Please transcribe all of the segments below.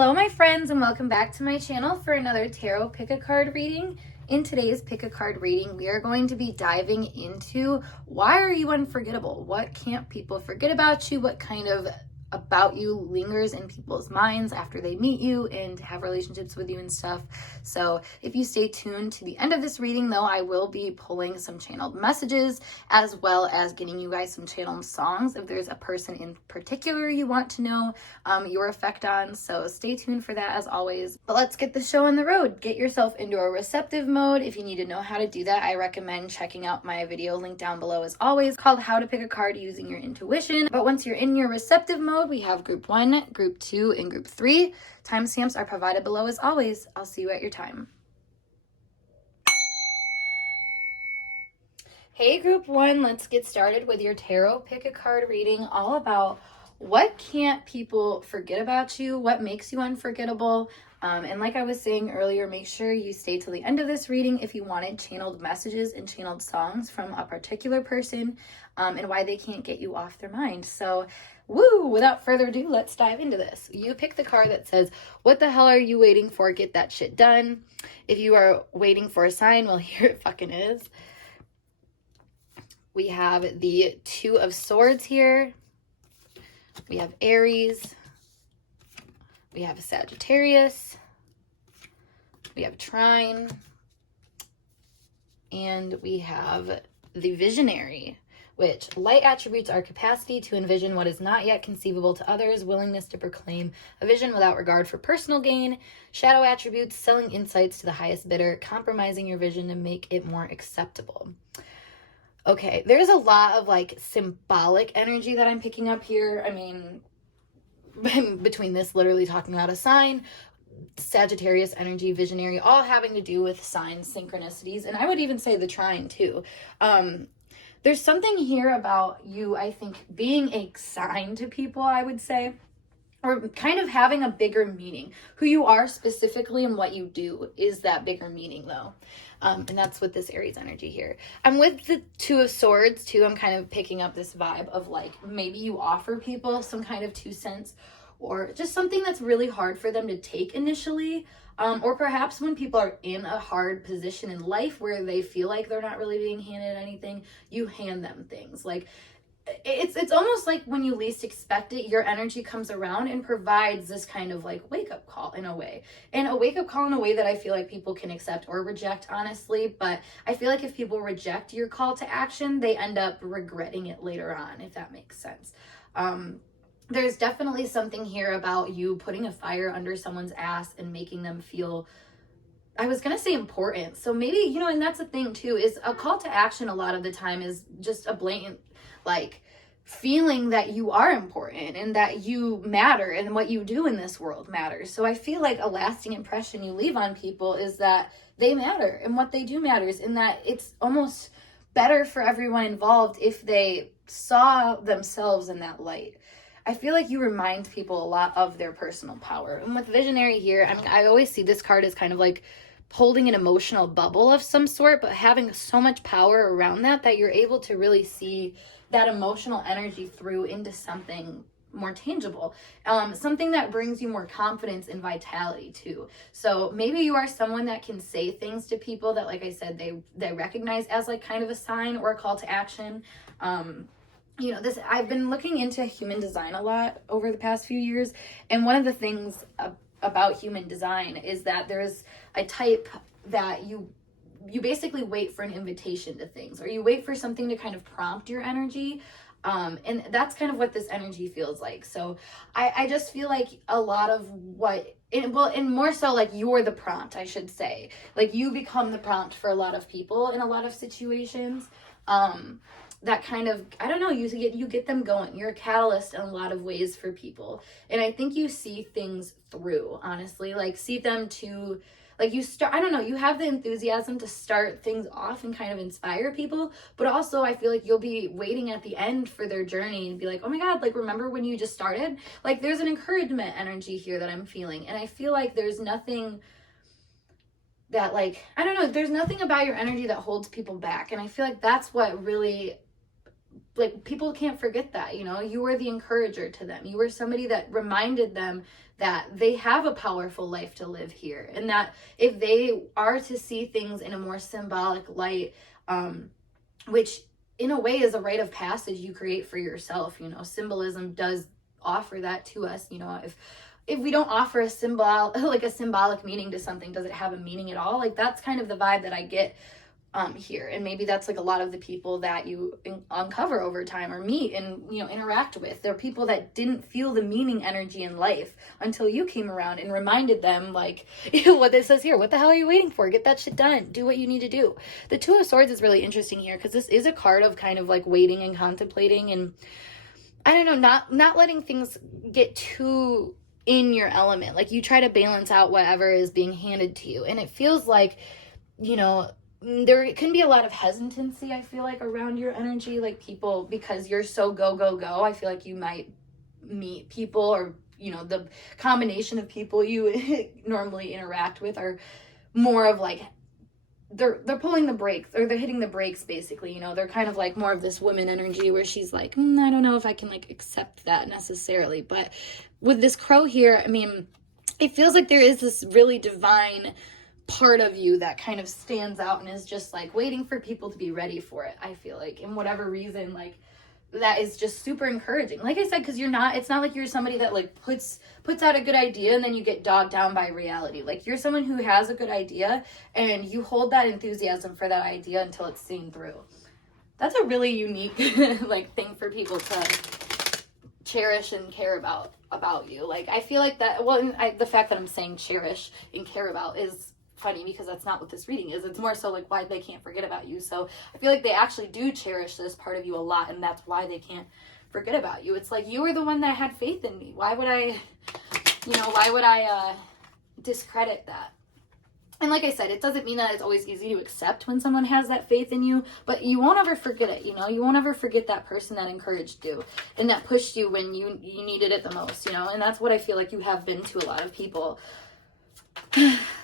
Hello my friends, and welcome back to my channel for another tarot pick a card reading. In today's pick a card reading, we are going to be diving into why are you unforgettable? What can't people forget about you? What kind of about you lingers in people's minds after they meet you and have relationships with you and stuff. So if you stay tuned to the end of this reading, though, I will be pulling some channeled messages as well as getting you guys some channeled songs if there's a person in particular you want to know your effect on. So stay tuned for that as always. But let's get the show on the road. Get yourself into a receptive mode. If you need to know how to do that, I recommend checking out my video link down below as always called How to Pick a Card Using Your Intuition. But once you're in your receptive mode, we have group 1, group 2, and group 3. Timestamps are provided below as always. I'll see you at your time. Hey group 1, let's get started with your tarot pick a card reading all about what can't people forget about you, what makes you unforgettable. And like I was saying earlier, make sure you stay till the end of this reading if you wanted channeled messages and channeled songs from a particular person and why they can't get you off their mind. So woo, without further ado, let's dive into this. You pick the card that says, what the hell are you waiting for? Get that shit done. If you are waiting for a sign, well, here it fucking is. We have the 2 of Swords here. We have Aries. We have Sagittarius. We have Trine. And we have the Visionary, which light attributes are capacity to envision what is not yet conceivable to others, willingness to proclaim a vision without regard for personal gain. Shadow attributes, selling insights to the highest bidder, compromising your vision to make it more acceptable. Okay, there's a lot of like symbolic energy that I'm picking up here. I mean, between this literally talking about a sign, Sagittarius energy, Visionary, all having to do with signs, synchronicities, and I would even say the Trine too. There's something here about you, I think, being a sign to people, I would say, or kind of having a bigger meaning. Who you are specifically and what you do is that bigger meaning, though. And that's with this Aries energy here. I'm with the 2 of Swords, too. I'm kind of picking up this vibe of, like, maybe you offer people some kind of 2 cents or just something that's really hard for them to take initially. Or perhaps when people are in a hard position in life where they feel like they're not really being handed anything, you hand them things. Like, it's almost like when you least expect it, your energy comes around and provides this kind of like wake-up call in a way. And a wake-up call in a way that I feel like people can accept or reject, honestly. But I feel like if people reject your call to action, they end up regretting it later on, if that makes sense. There's definitely something here about you putting a fire under someone's ass and making them feel, I was going to say important. So maybe, you know, and that's the thing too, is a call to action a lot of the time is just a blatant, like, feeling that you are important and that you matter and what you do in this world matters. So I feel like a lasting impression you leave on people is that they matter and what they do matters, and that it's almost better for everyone involved if they saw themselves in that light. I feel like you remind people a lot of their personal power. And with Visionary here, I mean, I always see this card as kind of like holding an emotional bubble of some sort, but having so much power around that you're able to really see that emotional energy through into something more tangible, something that brings you more confidence and vitality too. So maybe you are someone that can say things to people that, like I said, they recognize as like kind of a sign or a call to action. You know, I've been looking into human design a lot over the past few years, and one of the things about human design is that there's a type that you basically wait for an invitation to things, or you wait for something to kind of prompt your energy. And that's kind of what this energy feels like. So I just feel like a lot of and more so like you're the prompt, I should say. Like you become the prompt for a lot of people in a lot of situations. That kind of, I don't know, you get them going. You're a catalyst in a lot of ways for people. And I think you see things through, honestly. Like see them to, like you start, I don't know, you have the enthusiasm to start things off and kind of inspire people. But also I feel like you'll be waiting at the end for their journey and be like, oh my God, like remember when you just started? Like there's an encouragement energy here that I'm feeling. And I feel like there's nothing that like, I don't know, there's nothing about your energy that holds people back. And I feel like that's what really like, people can't forget that, you know, you were the encourager to them. You were somebody that reminded them that they have a powerful life to live here, and that if they are to see things in a more symbolic light, which in a way is a rite of passage you create for yourself, you know, symbolism does offer that to us, you know. If we don't offer a symbol, like a symbolic meaning to something, does it have a meaning at all? Like, that's kind of the vibe that I get here. And maybe that's like a lot of the people that you uncover over time or meet and, you know, interact with. They're people that didn't feel the meaning energy in life until you came around and reminded them, like, what this says here, what the hell are you waiting for? Get that shit done. Do what you need to do. The Two of Swords is really interesting here because this is a card of kind of like waiting and contemplating, and I don't know, not letting things get too in your element. Like, you try to balance out whatever is being handed to you, and it feels like, you know, there can be a lot of hesitancy, I feel like, around your energy, like people, because you're so go, go, go, I feel like you might meet people, or, you know, the combination of people you normally interact with are more of like, they're pulling the brakes, or they're hitting the brakes, basically, you know. They're kind of like more of this woman energy where she's like, I don't know if I can like accept that necessarily. But with this crow here, I mean, it feels like there is this really divine part of you that kind of stands out and is just like waiting for people to be ready for it. I feel like, in whatever reason, like, that is just super encouraging. Like I said, because it's not like you're somebody that like puts out a good idea and then you get dogged down by reality. Like, you're someone who has a good idea and you hold that enthusiasm for that idea until it's seen through. That's a really unique like thing for people to cherish and care about you. Like, I feel like that, well, the fact that I'm saying cherish and care about is funny because that's not what this reading is. It's more so like why they can't forget about you. So I feel like they actually do cherish this part of you a lot, and that's why they can't forget about you. It's like, you were the one that had faith in me. Why would I discredit that? And like I said, it doesn't mean that it's always easy to accept when someone has that faith in you, but you won't ever forget it, you know? You won't ever forget that person that encouraged you and that pushed you when you needed it the most, you know? And that's what I feel like you have been to a lot of people.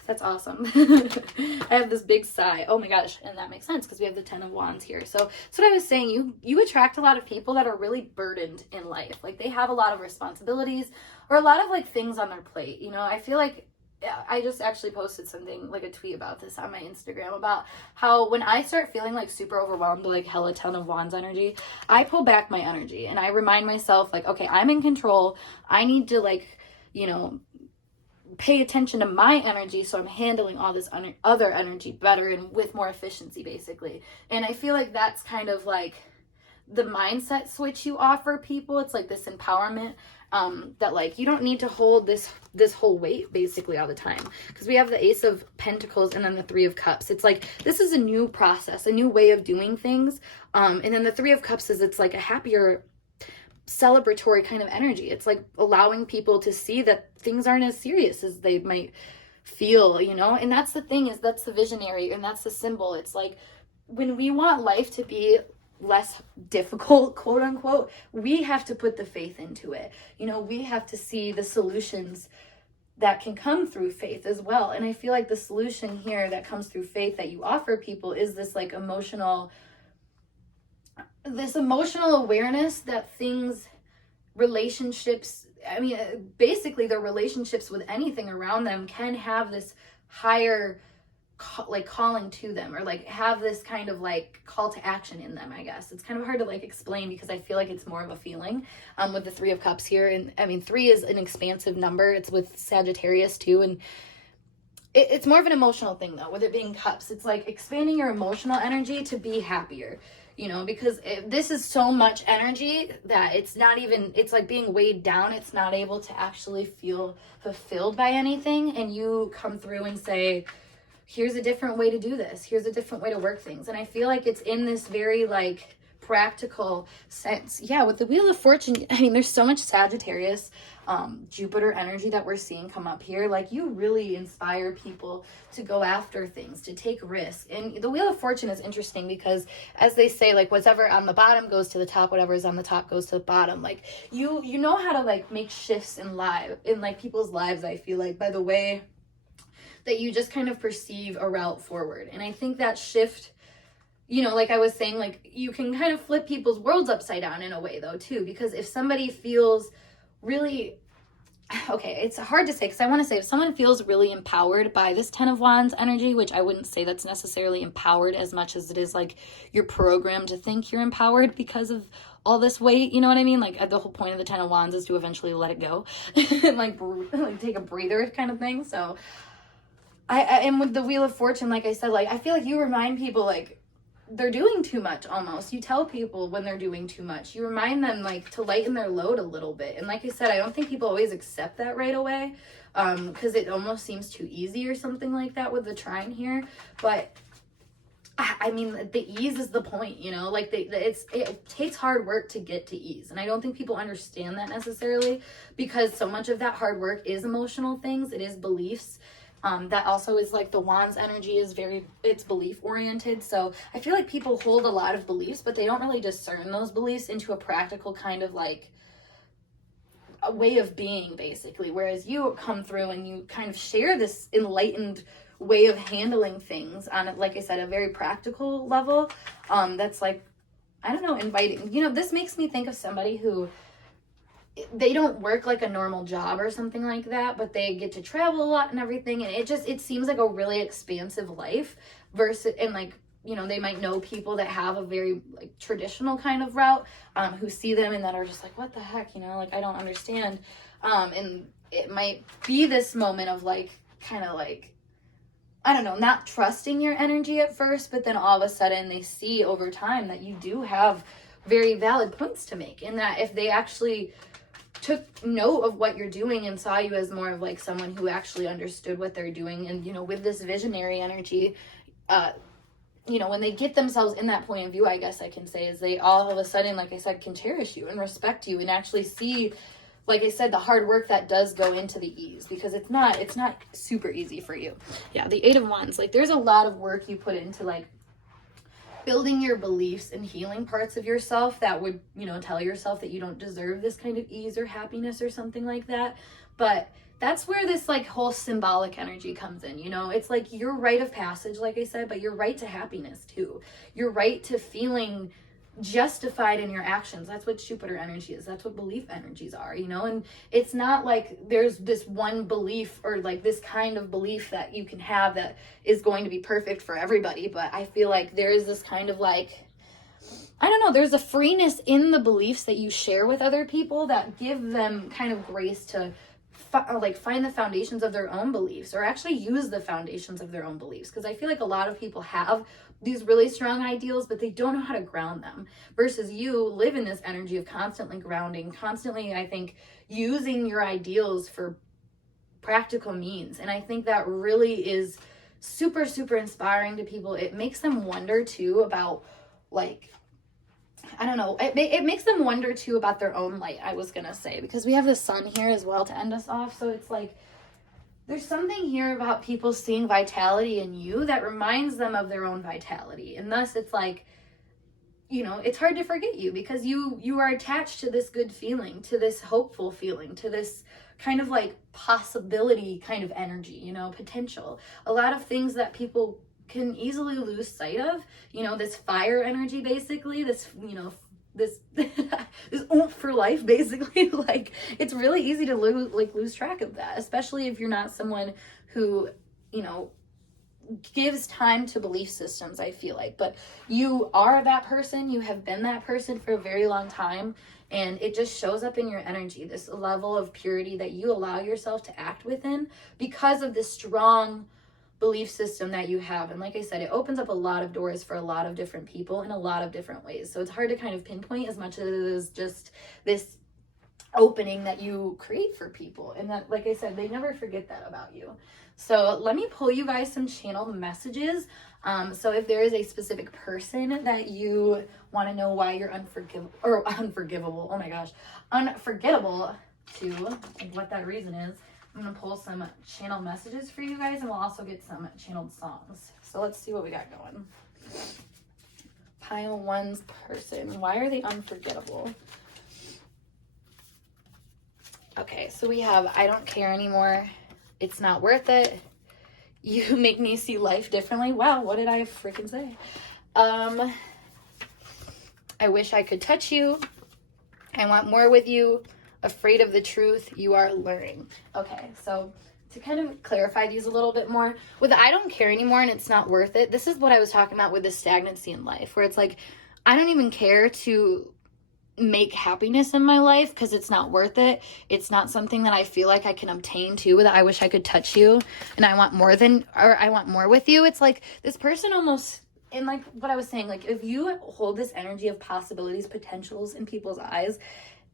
That's awesome. I have this big sigh. Oh my gosh. And that makes sense because we have the 10 of Wands here. So that's what I was saying. You attract a lot of people that are really burdened in life. Like, they have a lot of responsibilities or a lot of like things on their plate. You know, I feel like I just actually posted something, like a tweet about this on my Instagram, about how when I start feeling like super overwhelmed, like hella 10 of Wands energy, I pull back my energy and I remind myself, like, okay, I'm in control. I need to, like, you know, pay attention to my energy so I'm handling all this other energy better and with more efficiency, basically. And I feel like that's kind of like the mindset switch you offer people. It's like this empowerment that, like, you don't need to hold this whole weight basically all the time, because we have the Ace of Pentacles and then the Three of Cups. It's like, this is a new process, a new way of doing things, and then the Three of Cups is, it's like a happier, celebratory kind of energy. It's like allowing people to see that things aren't as serious as they might feel, you know? And that's the thing, is that's the visionary, and that's the symbol. It's like, when we want life to be less difficult, quote unquote, we have to put the faith into it. You know, we have to see the solutions that can come through faith as well. And I feel like the solution here that comes through faith that you offer people is this like emotional awareness that things, relationships, I mean, basically their relationships with anything around them can have this higher like calling to them, or like have this kind of like call to action in them, I guess. It's kind of hard to like explain because I feel like it's more of a feeling with the Three of Cups here. And I mean, 3 is an expansive number. It's with Sagittarius too, and it's more of an emotional thing though, with it being cups. It's like expanding your emotional energy to be happier, you know, because this is so much energy that it's not even, it's like being weighed down. It's not able to actually feel fulfilled by anything. And you come through and say, here's a different way to do this. Here's a different way to work things. And I feel like it's in this very like practical sense. Yeah, with the Wheel of Fortune, I mean, there's so much Sagittarius, Jupiter energy that we're seeing come up here. Like, you really inspire people to go after things, to take risks. And the Wheel of Fortune is interesting because, as they say, like, whatever on the bottom goes to the top, whatever is on the top goes to the bottom. Like, you know how to like make shifts in like people's lives, I feel like, by the way that you just kind of perceive a route forward. And I think that shift you know, like I was saying, like you can kind of flip people's worlds upside down in a way though too, because if somebody feels really, okay, it's hard to say, because I want to say if someone feels really empowered by this 10 of Wands energy, which I wouldn't say that's necessarily empowered as much as it is like you're programmed to think you're empowered because of all this weight, you know what I mean? Like the whole point of the 10 of Wands is to eventually let it go and like take a breather kind of thing. So I and with the Wheel of Fortune, like I said, like I feel like you remind people like they're doing too much almost. You tell people when they're doing too much. You remind them like to lighten their load a little bit. And like I said, I don't think people always accept that right away, because it almost seems too easy or something like that with the trine here. But I mean, the ease is the point, you know, like it takes hard work to get to ease. And I don't think people understand that necessarily, because so much of that hard work is emotional things. It is beliefs. That also is like the Wands energy is it's belief oriented. So I feel like people hold a lot of beliefs, but they don't really discern those beliefs into a practical kind of like a way of being, basically. Whereas you come through and you kind of share this enlightened way of handling things on, like I said, a very practical level. That's like, I don't know, inviting, you know, this makes me think of somebody who, they don't work like a normal job or something like that, but they get to travel a lot and everything, and it seems like a really expansive life versus, and like, you know, they might know people that have a very like traditional kind of route, who see them and that are just like, what the heck, you know, like I don't understand, and it might be this moment of like kind of like, I don't know, not trusting your energy at first, but then all of a sudden they see over time that you do have very valid points to make, and that if they actually took note of what you're doing and saw you as more of like someone who actually understood what they're doing, and you know, with this visionary energy, you know, when they get themselves in that point of view, I guess I can say, is they all of a sudden, like I said, can cherish you and respect you and actually see, like I said, the hard work that does go into the ease, because it's not super easy for you. Yeah, the 8 of Wands, like there's a lot of work you put into like building your beliefs and healing parts of yourself that would, you know, tell yourself that you don't deserve this kind of ease or happiness or something like that. But that's where this like whole symbolic energy comes in, you know. It's like your rite of passage, like I said, but your right to happiness too. Your right to feeling justified in your actions. That's what Jupiter energy is. That's what belief energies are, you know. And it's not like there's this one belief or like this kind of belief that you can have that is going to be perfect for everybody, but I feel like there is this kind of like, I don't know, there's a freeness in the beliefs that you share with other people that give them kind of grace to find the foundations of their own beliefs, or actually use the foundations of their own beliefs. Because I feel like a lot of people have these really strong ideals, but they don't know how to ground them, versus you live in this energy of constantly grounding, constantly, I think, using your ideals for practical means. And I think that really is super, super inspiring to people. It makes them wonder too about like, I don't know, it makes them wonder too about their own light, I was gonna say, because we have the sun here as well to end us off. So it's like there's something here about people seeing vitality in you that reminds them of their own vitality, and thus it's like, you know, it's hard to forget you, because you are attached to this good feeling, to this hopeful feeling, to this kind of like possibility kind of energy, you know, potential. A lot of things that people can easily lose sight of, you know, this fire energy, basically, this, you know, this this oomph for life, basically. Like it's really easy to lose track of that, especially if you're not someone who, you know, gives time to belief systems, I feel like. But you are that person, you have been that person for a very long time, and it just shows up in your energy, this level of purity that you allow yourself to act within because of this strong belief system that you have. And like I said, it opens up a lot of doors for a lot of different people in a lot of different ways. So it's hard to kind of pinpoint as much as it is just this opening that you create for people. And that, like I said, they never forget that about you. So let me pull you guys some channeled messages. So if there is a specific person that you want to know why you're unforgivable, oh my gosh, unforgettable to, and what that reason is, I'm going to pull some channeled messages for you guys, and we'll also get some channeled songs. So let's see what we got going. Pile 1's person. Why are they unforgettable? Okay, so we have, I don't care anymore. It's not worth it. You make me see life differently. Wow, what did I freaking say? I wish I could touch you. I want more with you. Afraid of the truth you are learning. Okay, so to kind of clarify these a little bit more, with I don't care anymore and it's not worth it, this is what I was talking about with the stagnancy in life, where it's like, I don't even care to make happiness in my life because it's not worth it. It's not something that I feel like I can obtain too, that I wish I could touch you and I want more with you. It's like this person almost, and like what I was saying, like if you hold this energy of possibilities, potentials in people's eyes,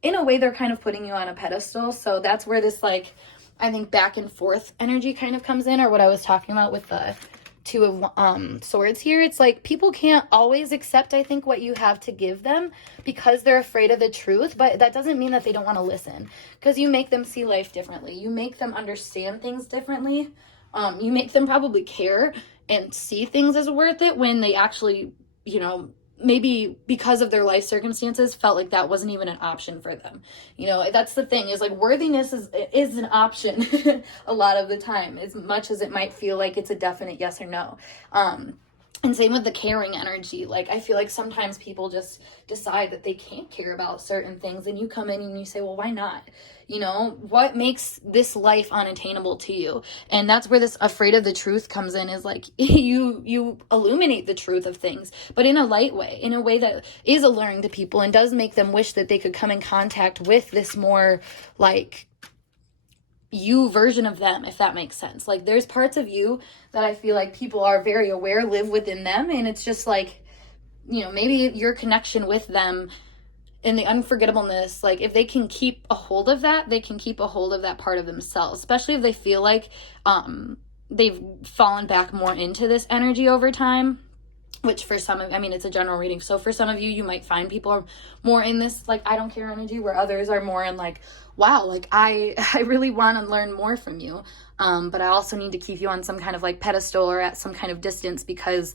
in a way they're kind of putting you on a pedestal. So that's where this, like, I think back and forth energy kind of comes in, or what I was talking about with the Two of Swords here. It's like people can't always accept, I think, what you have to give them because they're afraid of the truth, but that doesn't mean that they don't want to listen, because you make them see life differently. You make them understand things differently. You make them probably care and see things as worth it when they actually, you know, maybe because of their life circumstances felt like that wasn't even an option for them. You know, that's the thing, is like worthiness is an option a lot of the time, as much as it might feel like it's a definite yes or no. And same with the caring energy. Like, I feel like sometimes people just decide that they can't care about certain things, and you come in and you say, well, why not? You know, what makes this life unattainable to you? And that's where this afraid of the truth comes in, is like you illuminate the truth of things, but in a light way, in a way that is alluring to people and does make them wish that they could come in contact with this more like you version of them, if that makes sense. Like, there's parts of you that I feel like people are very aware live within them, and it's just like, you know, maybe your connection with them and the unforgettableness, like if they can keep a hold of that, they can keep a hold of that part of themselves, especially if they feel like they've fallen back more into this energy over time. Which for some of, I mean, it's a general reading. So for some of you, you might find people are more in this, like, I don't care energy, where others are more in like, wow, like I really want to learn more from you. But I also need to keep you on some kind of like pedestal or at some kind of distance, because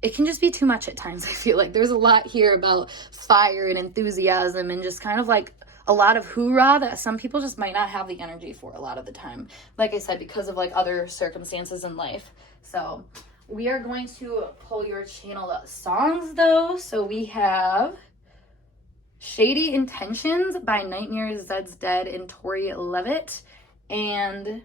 it can just be too much at times. I feel like there's a lot here about fire and enthusiasm and just kind of like a lot of hoorah that some people just might not have the energy for a lot of the time. Like I said, because of like other circumstances in life. So we are going to pull your channel songs though. So we have Shady Intentions by Nightmare, Zed's Dead, and Tori Levitt, and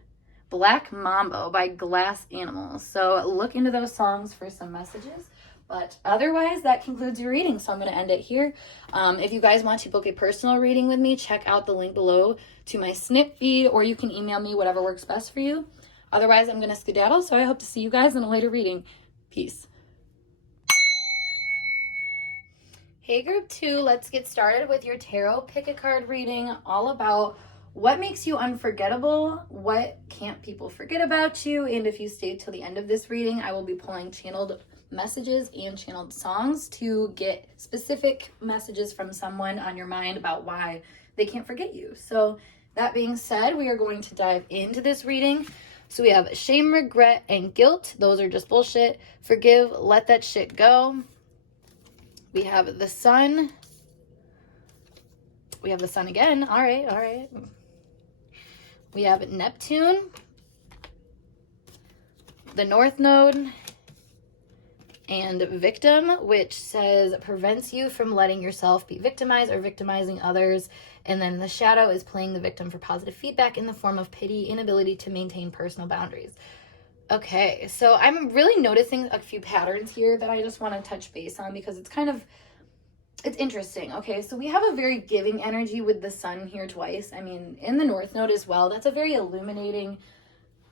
Black Mambo by Glass Animals. So look into those songs for some messages. But otherwise, that concludes your reading. So I'm going to end it here. If you guys want to book a personal reading with me, check out the link below to my snip feed, or you can email me, whatever works best for you. Otherwise, I'm going to skedaddle. So I hope to see you guys in a later reading. Peace. Hey group 2, let's get started with your tarot pick-a-card reading, all about what makes you unforgettable, what can't people forget about you, and if you stay till the end of this reading, I will be pulling channeled messages and channeled songs to get specific messages from someone on your mind about why they can't forget you. So that being said, we are going to dive into this reading. So we have shame, regret, and guilt. Those are just bullshit. Forgive, let that shit go. We have the sun. We have the sun again. All right. We have Neptune, the North Node, and victim, which says prevents you from letting yourself be victimized or victimizing others. And then the shadow is playing the victim for positive feedback in the form of pity, inability to maintain personal boundaries. Okay, so I'm really noticing a few patterns here that I just want to touch base on, because it's interesting. Okay, so we have a very giving energy with the sun here twice. I mean, in the North Node as well. That's a very illuminating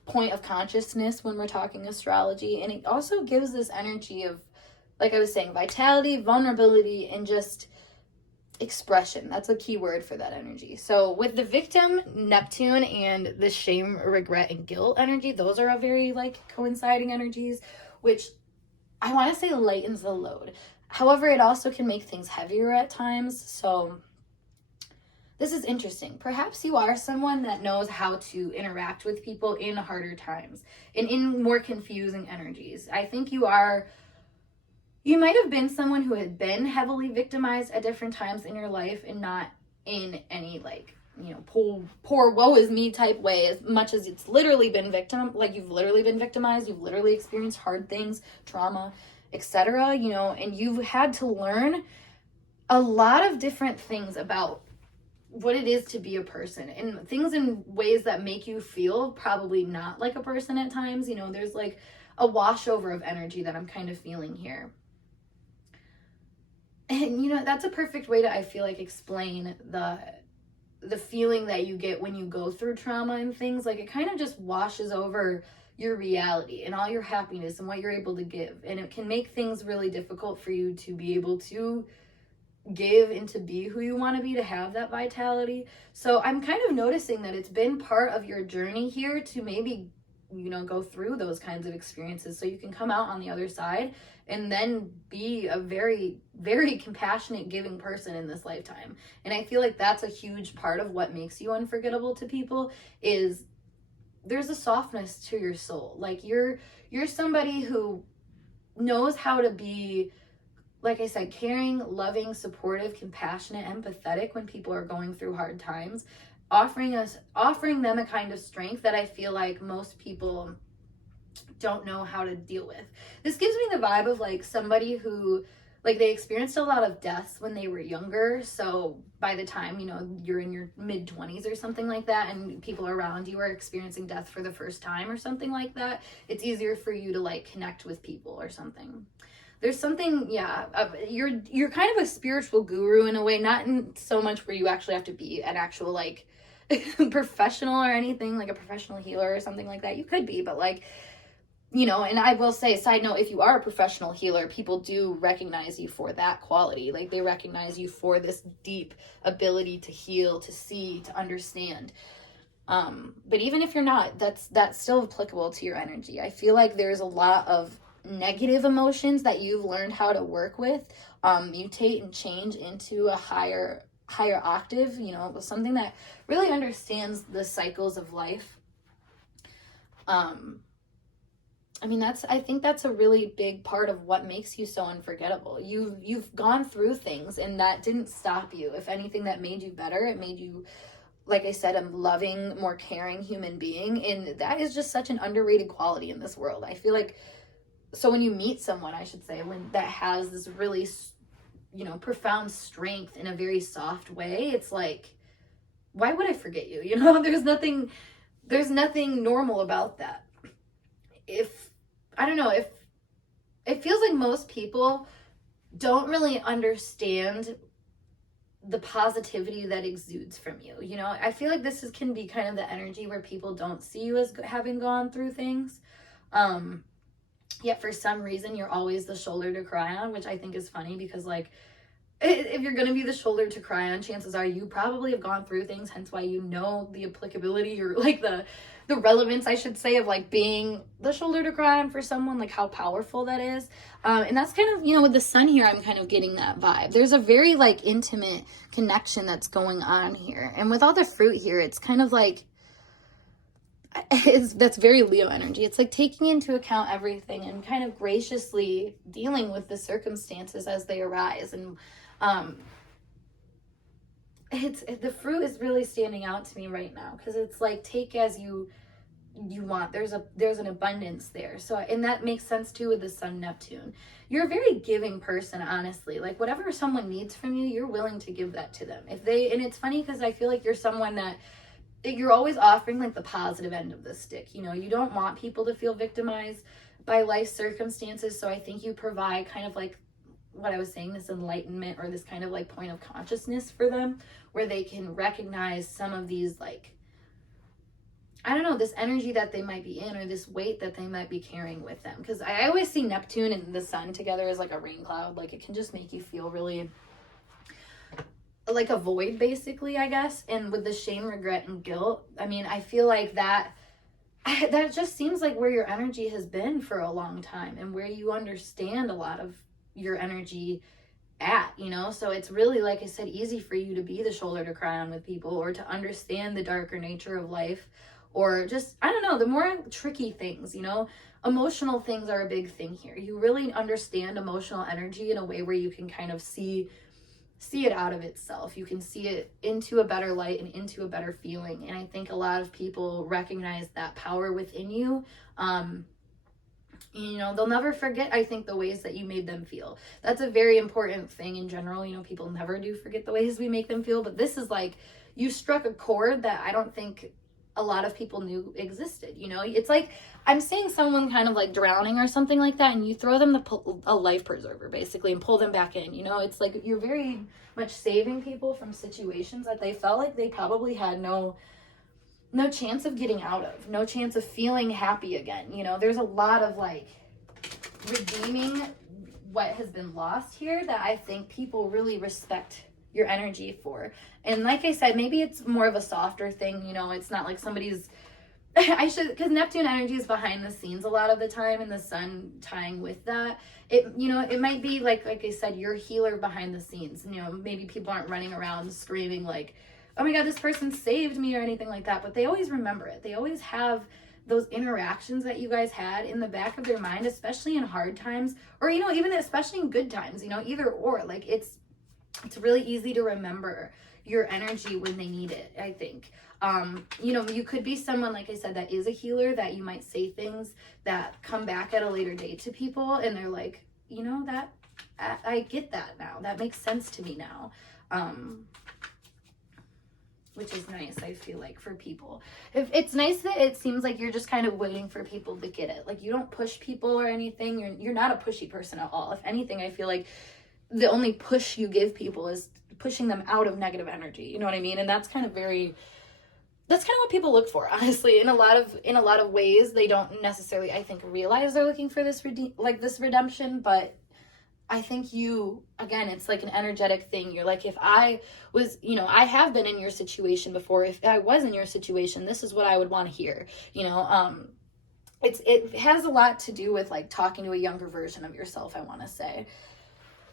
point of consciousness when we're talking astrology. And it also gives this energy of, like I was saying, vitality, vulnerability, and just expression. That's a key word for that energy. So with the victim, Neptune, and the shame, regret, and guilt energy, those are a very like coinciding energies, which I want to say lightens the load. However, it also can make things heavier at times. So this is interesting. Perhaps you are someone that knows how to interact with people in harder times and in more confusing energies. I think you might have been someone who had been heavily victimized at different times in your life, and not in any like, you know, poor woe is me type way, as much as it's literally been you've literally been victimized, you've literally experienced hard things, trauma. etc., you know, and you've had to learn a lot of different things about what it is to be a person, and things in ways that make you feel probably not like a person at times. You know, there's like a washover of energy that I'm kind of feeling here. And, you know, that's a perfect way to, I feel like, explain the feeling that you get when you go through trauma and things. Like, it kind of just washes over your reality and all your happiness and what you're able to give. And it can make things really difficult for you to be able to give and to be who you want to be, to have that vitality. So I'm kind of noticing that it's been part of your journey here to maybe, you know, go through those kinds of experiences so you can come out on the other side and then be a very, very compassionate, giving person in this lifetime. And I feel like that's a huge part of what makes you unforgettable to people, is there's a softness to your soul. Like, you're somebody who knows how to be, like I said, caring, loving, supportive, compassionate, empathetic when people are going through hard times, offering them a kind of strength that I feel like most people don't know how to deal with. This gives me the vibe of like somebody who, like, they experienced a lot of deaths when they were younger. So by the time, you know, you're in your mid-20s or something like that, and people around you are experiencing death for the first time or something like that, it's easier for you to like connect with people or something. There's something, yeah, you're kind of a spiritual guru in a way, not in so much where you actually have to be an actual like professional or anything, like a professional healer or something like that. You could be, but like, you know, and I will say, side note, if you are a professional healer, people do recognize you for that quality. Like, they recognize you for this deep ability to heal, to see, to understand. But even if you're not, that's still applicable to your energy. I feel like there's a lot of negative emotions that you've learned how to work with, mutate and change into a higher octave, you know, something that really understands the cycles of life. I think that's a really big part of what makes you so unforgettable. You've gone through things, and that didn't stop you. If anything, that made you better. It made you, like I said, a loving, more caring human being. And that is just such an underrated quality in this world. I feel like, so when you meet someone, I should say, when that has this really, you know, profound strength in a very soft way, it's like, why would I forget you? You know, there's nothing normal about that. I don't know, if it feels like most people don't really understand the positivity that exudes from you. You know, I feel like this can be kind of the energy where people don't see you as having gone through things. Yet for some reason, you're always the shoulder to cry on, which I think is funny, because like, if you're going to be the shoulder to cry on, chances are you probably have gone through things, hence why you know the applicability, or like the relevance, I should say, of like being the shoulder to cry on for someone, like how powerful that is. And that's kind of, you know, with the sun here, I'm kind of getting that vibe. There's a very like intimate connection that's going on here. And with all the fruit here, it's kind of like, that's very Leo energy. It's like taking into account everything and kind of graciously dealing with the circumstances as they arise. And the fruit is really standing out to me right now, because it's like, take as you want. There's an abundance there. So, and that makes sense too with the Sun Neptune. You're a very giving person, honestly. Like, whatever someone needs from you, you're willing to give that to them. And it's funny, because I feel like you're someone that you're always offering like the positive end of the stick. You know, you don't want people to feel victimized by life circumstances. So I think you provide kind of like what I was saying, this enlightenment, or this kind of like point of consciousness for them, where they can recognize some of these, like, I don't know, this energy that they might be in, or this weight that they might be carrying with them. Because I always see Neptune and the sun together as like a rain cloud. Like, it can just make you feel really like a void, basically, I guess. And with the shame, regret, and guilt, I mean, I feel like that just seems like where your energy has been for a long time, and where you understand a lot of your energy at, you know. So it's really, like I said, easy for you to be the shoulder to cry on with people, or to understand the darker nature of life, or just, I don't know, the more tricky things, you know. Emotional things are a big thing here. You really understand emotional energy in a way where you can kind of see it out of itself. You can see it into a better light and into a better feeling. And I think a lot of people recognize that power within you. You know, they'll never forget, I think, the ways that you made them feel. That's a very important thing in general. You know, people never do forget the ways we make them feel, but this is like, you struck a chord that I don't think a lot of people knew existed. You know, it's like I'm seeing someone kind of like drowning or something like that, and you throw them a life preserver basically and pull them back in. You know, it's like you're very much saving people from situations that they felt like they probably had no chance of getting out of, no chance of feeling happy again. You know, there's a lot of like redeeming what has been lost here that I think people really respect your energy for. And like I said, maybe it's more of a softer thing. You know, it's not like somebody's because Neptune energy is behind the scenes a lot of the time, and the sun tying with that. It, you know, it might be like I said, you're healer behind the scenes. You know, maybe people aren't running around screaming like, oh my God, this person saved me or anything like that, but they always remember it. They always have those interactions that you guys had in the back of their mind, especially in hard times, or, you know, even especially in good times, you know, either or. Like it's really easy to remember your energy when they need it, I think. You know, you could be someone, like I said, that is a healer, that you might say things that come back at a later date to people, and they're like, you know, that I get that now. That makes sense to me now. Which is nice, I feel like, for people. If it's nice that it seems like you're just kind of waiting for people to get it. Like, you don't push people or anything. You're not a pushy person at all. If anything, I feel like the only push you give people is pushing them out of negative energy. You know what I mean? And that's kind of what people look for, honestly. In a lot of ways, they don't necessarily, I think, realize they're looking for this redemption, but I think again, it's like an energetic thing. You're like, if I was, you know, I have been in your situation before. If I was in your situation, this is what I would want to hear, you know. It has a lot to do with like talking to a younger version of yourself, I want to say.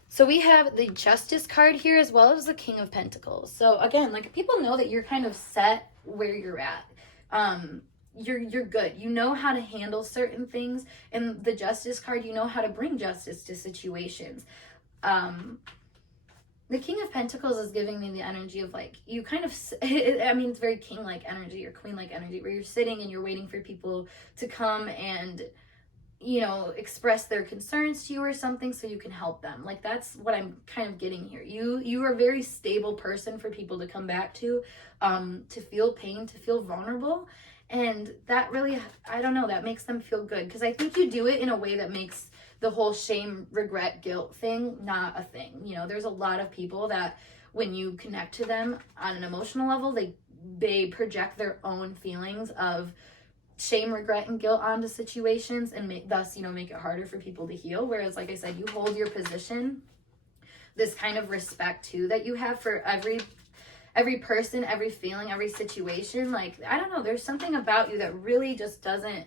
So we have the Justice card here, as well as the King of Pentacles. So again, like, people know that you're kind of set where you're at. You're good. You know how to handle certain things. And the Justice card, you know how to bring justice to situations. The King of Pentacles is giving me the energy of like, you kind of, I mean, it's very king-like energy or queen-like energy, where you're sitting and you're waiting for people to come and, you know, express their concerns to you or something so you can help them. Like, that's what I'm kind of getting here. You are a very stable person for people to come back to feel pain, to feel vulnerable. And that really, I don't know, that makes them feel good. Because I think you do it in a way that makes the whole shame, regret, guilt thing not a thing. You know, there's a lot of people that when you connect to them on an emotional level, they project their own feelings of shame, regret, and guilt onto situations, and thus, you know, make it harder for people to heal. Whereas, like I said, you hold your position, this kind of respect too that you have for every person, every feeling, every situation. Like, I don't know, there's something about you that really just doesn't,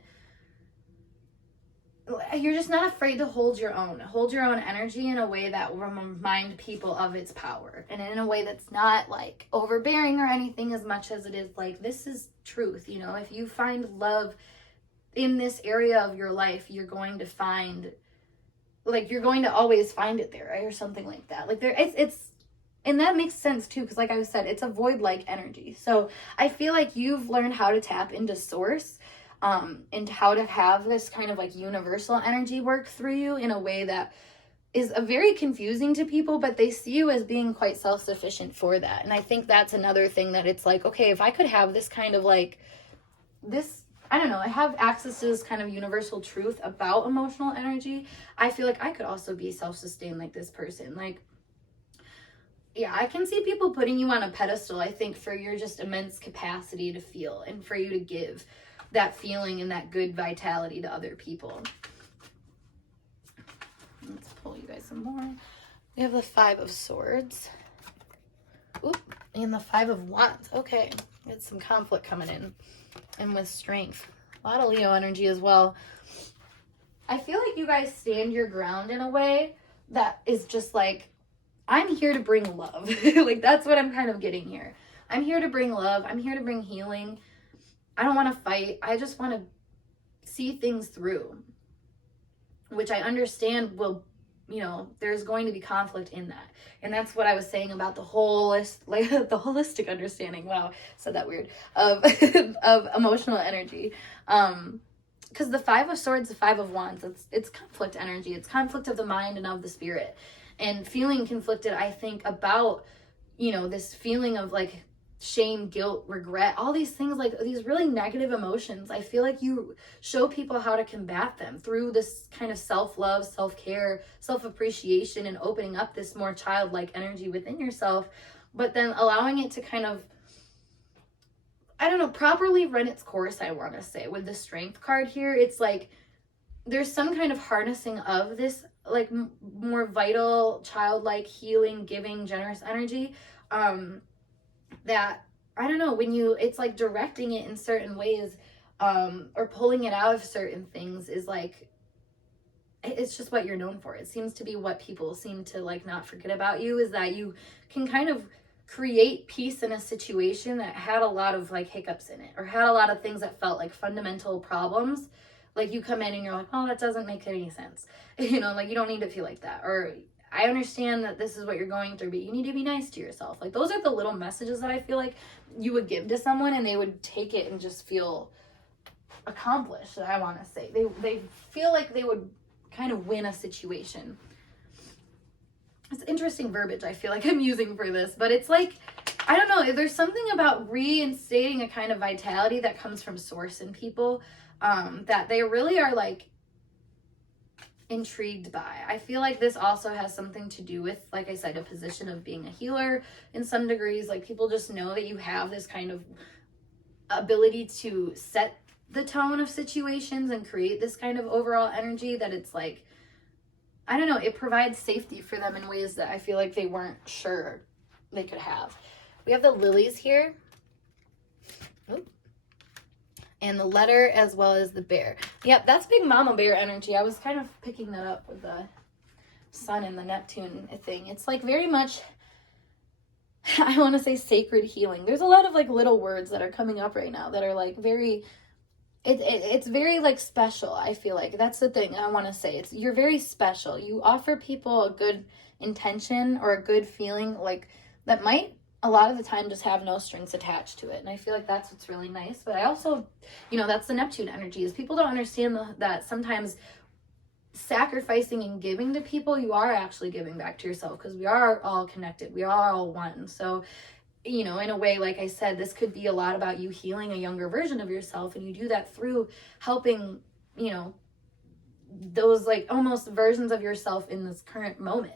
you're just not afraid to hold your own energy in a way that will remind people of its power, and in a way that's not like overbearing or anything, as much as it is like, this is truth. You know, if you find love in this area of your life, you're going to always find it there, right? Or something like that. Like, it's and that makes sense too, because like I said, it's a void-like energy. So I feel like you've learned how to tap into source, and how to have this kind of like universal energy work through you in a way that is very confusing to people, but they see you as being quite self-sufficient for that. And I think that's another thing, that it's like, okay, if I could have this kind of like this, I don't know, I have access to this kind of universal truth about emotional energy, I feel like I could also be self-sustained like this person. Like, yeah, I can see people putting you on a pedestal, I think, for your just immense capacity to feel and for you to give that feeling and that good vitality to other people. Let's pull you guys some more. We have the Five of Swords. Oop, and the Five of Wands. Okay, got some conflict coming in. And with strength. A lot of Leo energy as well. I feel like you guys stand your ground in a way that is just like, I'm here to bring love. Like, that's what I'm kind of getting here. I'm here to bring love. I'm here to bring healing. I don't want to fight. I just want to see things through, which I understand will, you know, there's going to be conflict in that. And that's what I was saying about the holistic understanding. Wow, said that weird, of of emotional energy. because the Five of Swords, the Five of Wands, it's conflict energy. It's conflict of the mind and of the spirit. And feeling conflicted, I think, about, you know, this feeling of like shame, guilt, regret, all these things, like these really negative emotions. I feel like you show people how to combat them through this kind of self-love, self-care, self-appreciation, and opening up this more childlike energy within yourself, but then allowing it to kind of, I don't know, properly run its course, I want to say. With the Strength card here, it's like there's some kind of harnessing of this like more vital, childlike, healing, giving, generous energy, that, I don't know, when you, it's like directing it in certain ways, or pulling it out of certain things is like, it's just what you're known for. It seems to be what people seem to like not forget about you, is that you can kind of create peace in a situation that had a lot of like hiccups in it, or had a lot of things that felt like fundamental problems. Like you come in and you're like, oh, that doesn't make any sense. You know, like you don't need to feel like that. Or I understand that this is what you're going through, but you need to be nice to yourself. Like those are the little messages that I feel like you would give to someone and they would take it and just feel accomplished, I want to say. They feel like they would kind of win a situation. It's interesting verbiage I feel like I'm using for this, but it's like, I don't know, there's something about reinstating a kind of vitality that comes from source in people, that they really are like intrigued by. I feel like this also has something to do with, like I said, a position of being a healer in some degrees. Like people just know that you have this kind of ability to set the tone of situations and create this kind of overall energy that it's like, I don't know, it provides safety for them in ways that I feel like they weren't sure they could have. We have the lilies here. Oop. And the letter as well as the bear. Yep, that's big mama bear energy. I was kind of picking that up with the sun and the Neptune thing. It's like very much, I want to say sacred healing. There's a lot of like little words that are coming up right now that are like very, it's very like special. I feel like that's the thing I want to say. It's, you're very special. You offer people a good intention or a good feeling like that might a lot of the time just have no strings attached to it. And I feel like that's what's really nice. But I also, you know, that's the Neptune energy, is people don't understand that sometimes sacrificing and giving to people, you are actually giving back to yourself, because we are all connected. We are all one. So, you know, in a way, like I said, this could be a lot about you healing a younger version of yourself. And you do that through helping, you know, those like almost versions of yourself in this current moment.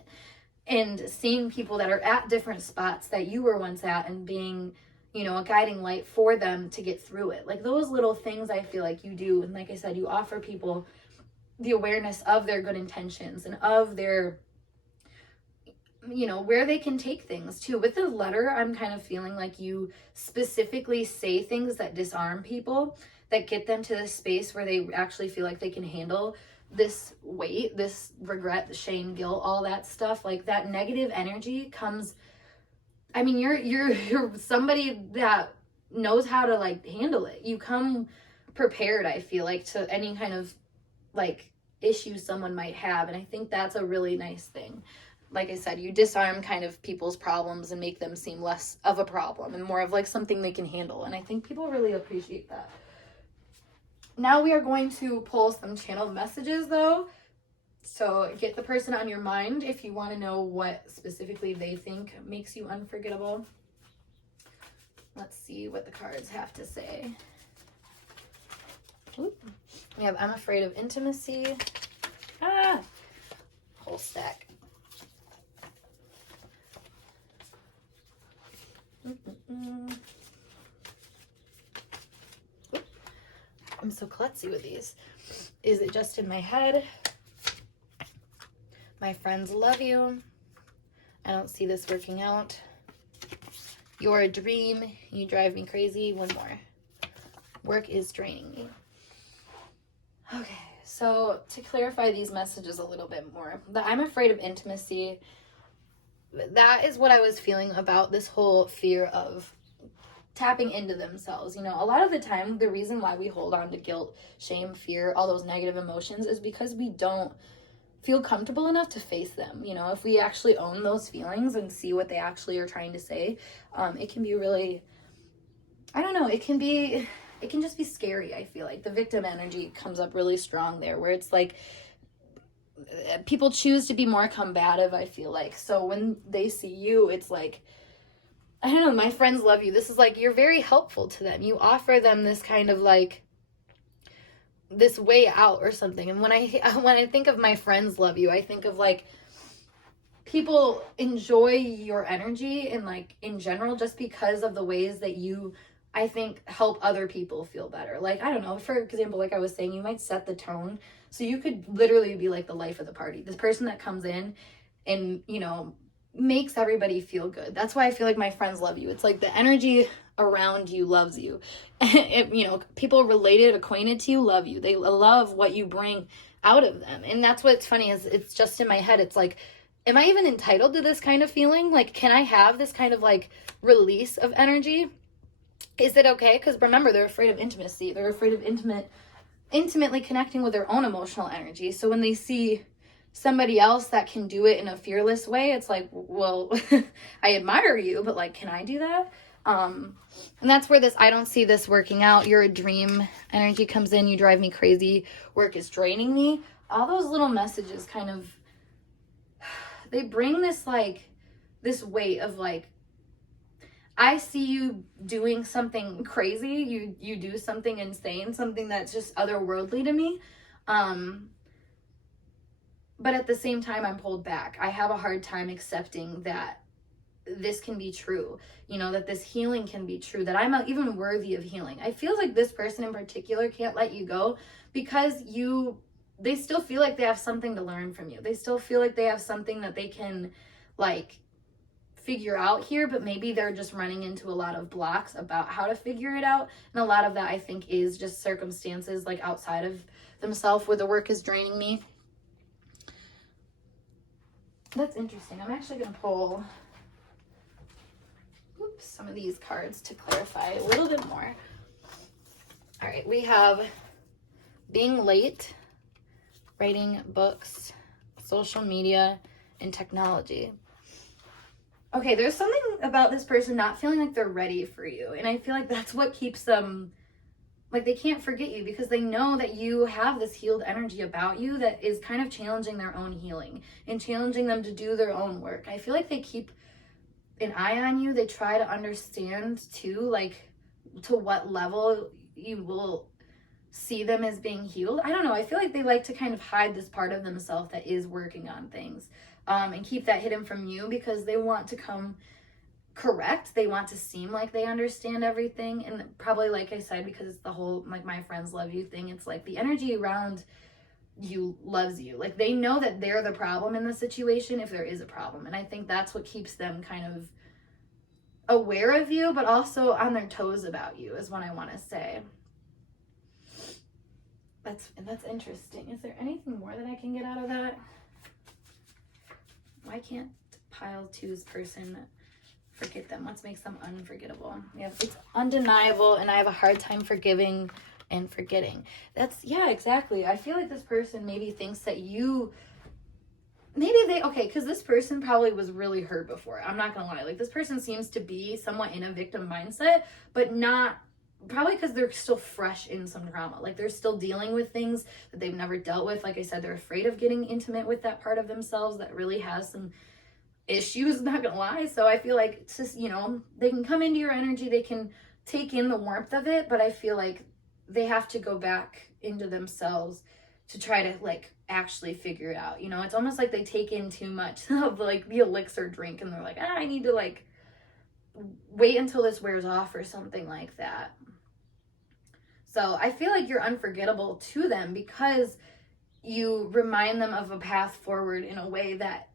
And seeing people that are at different spots that you were once at and being, you know, a guiding light for them to get through it. Like those little things I feel like you do. And like I said, you offer people the awareness of their good intentions and of their, you know, where they can take things too. With the letter, I'm kind of feeling like you specifically say things that disarm people, that get them to this space where they actually feel like they can handle this weight, this regret, the shame, guilt, all that stuff. Like that negative energy comes, I mean, you're somebody that knows how to like handle it. You come prepared, I feel like, to any kind of like issue someone might have. And I think that's a really nice thing. Like I said, you disarm kind of people's problems and make them seem less of a problem and more of like something they can handle. And I think people really appreciate that. Now we are going to pull some channeled messages though. So get the person on your mind if you want to know what specifically they think makes you unforgettable. Let's see what the cards have to say. Oop. We have I'm afraid of intimacy. Whole stack. I'm so klutzy with these. Is it just in my head? My friends love you. I don't see this working out. You're a dream. You drive me crazy. One more. Work is draining me. Okay, so to clarify these messages a little bit more, I'm afraid of intimacy. That is what I was feeling about this whole fear of tapping into themselves. You know, a lot of the time, the reason why we hold on to guilt, shame, fear, all those negative emotions is because we don't feel comfortable enough to face them. You know, if we actually own those feelings and see what they actually are trying to say, it can be really, I don't know, it can be it can just be scary. I feel like the victim energy comes up really strong there, where it's like people choose to be more combative, I feel like. So when they see you, it's like, I don't know, my friends love you. This is like, you're very helpful to them. You offer them this kind of like, this way out or something. And when I think of my friends love you, I think of like, people enjoy your energy and like in general, just because of the ways that you, I think, help other people feel better. Like, I don't know, for example, like I was saying, you might set the tone. So you could literally be like the life of the party. This person that comes in and, you know, makes everybody feel good. That's why I feel like my friends love you. It's like the energy around you loves you. You know, people related, acquainted to you love you. They love what you bring out of them. And that's what's funny is it's just in my head. It's like, am I even entitled to this kind of feeling? Like, can I have this kind of like release of energy? Is it okay? Because remember, they're afraid of intimacy. They're afraid of intimately connecting with their own emotional energy. So when they see somebody else that can do it in a fearless way, it's like, well, I admire you, but like, can I do that? And that's where this, I don't see this working out. You're a dream energy comes in. You drive me crazy. Work is draining me. All those little messages kind of, they bring this like, this weight of like, I see you doing something crazy. You do something insane, something that's just otherworldly to me. But at the same time, I'm pulled back. I have a hard time accepting that this can be true, you know, that this healing can be true, that I'm even worthy of healing. I feel like this person in particular can't let you go because they still feel like they have something to learn from you. They still feel like they have something that they can like figure out here, but maybe they're just running into a lot of blocks about how to figure it out. And a lot of that I think is just circumstances like outside of themselves where the work is draining me. That's interesting. I'm actually going to pull some of these cards to clarify a little bit more. All right, we have being late, writing books, social media, and technology. Okay, there's something about this person not feeling like they're ready for you. And I feel like that's what keeps them, like they can't forget you because they know that you have this healed energy about you that is kind of challenging their own healing and challenging them to do their own work. I feel like they keep an eye on you. They try to understand too, like to what level you will see them as being healed. I don't know. I feel like they like to kind of hide this part of themselves that is working on things. And keep that hidden from you because they want to come correct. They want to seem like they understand everything. And probably, like I said, because it's the whole, like, my friends love you thing. It's like the energy around you loves you. Like, they know that they're the problem in the situation if there is a problem. And I think that's what keeps them kind of aware of you, but also on their toes about you is what I want to say. That's interesting. Is there anything more that I can get out of that? Why can't pile two's person forget them? What makes them unforgettable? Yeah, it's undeniable, and I have a hard time forgiving and forgetting. Yeah, exactly. I feel like this person maybe thinks that because this person probably was really hurt before. I'm not gonna lie. Like, this person seems to be somewhat in a victim mindset, but not, probably because they're still fresh in some trauma. Like, they're still dealing with things that they've never dealt with. Like I said, they're afraid of getting intimate with that part of themselves that really has some issues, not gonna lie. So I feel like it's just, you know, they can come into your energy, they can take in the warmth of it, but I feel like they have to go back into themselves to try to like actually figure it out. You know, it's almost like they take in too much of like the elixir drink and they're like, I need to like wait until this wears off or something like that. So I feel like you're unforgettable to them because you remind them of a path forward in a way that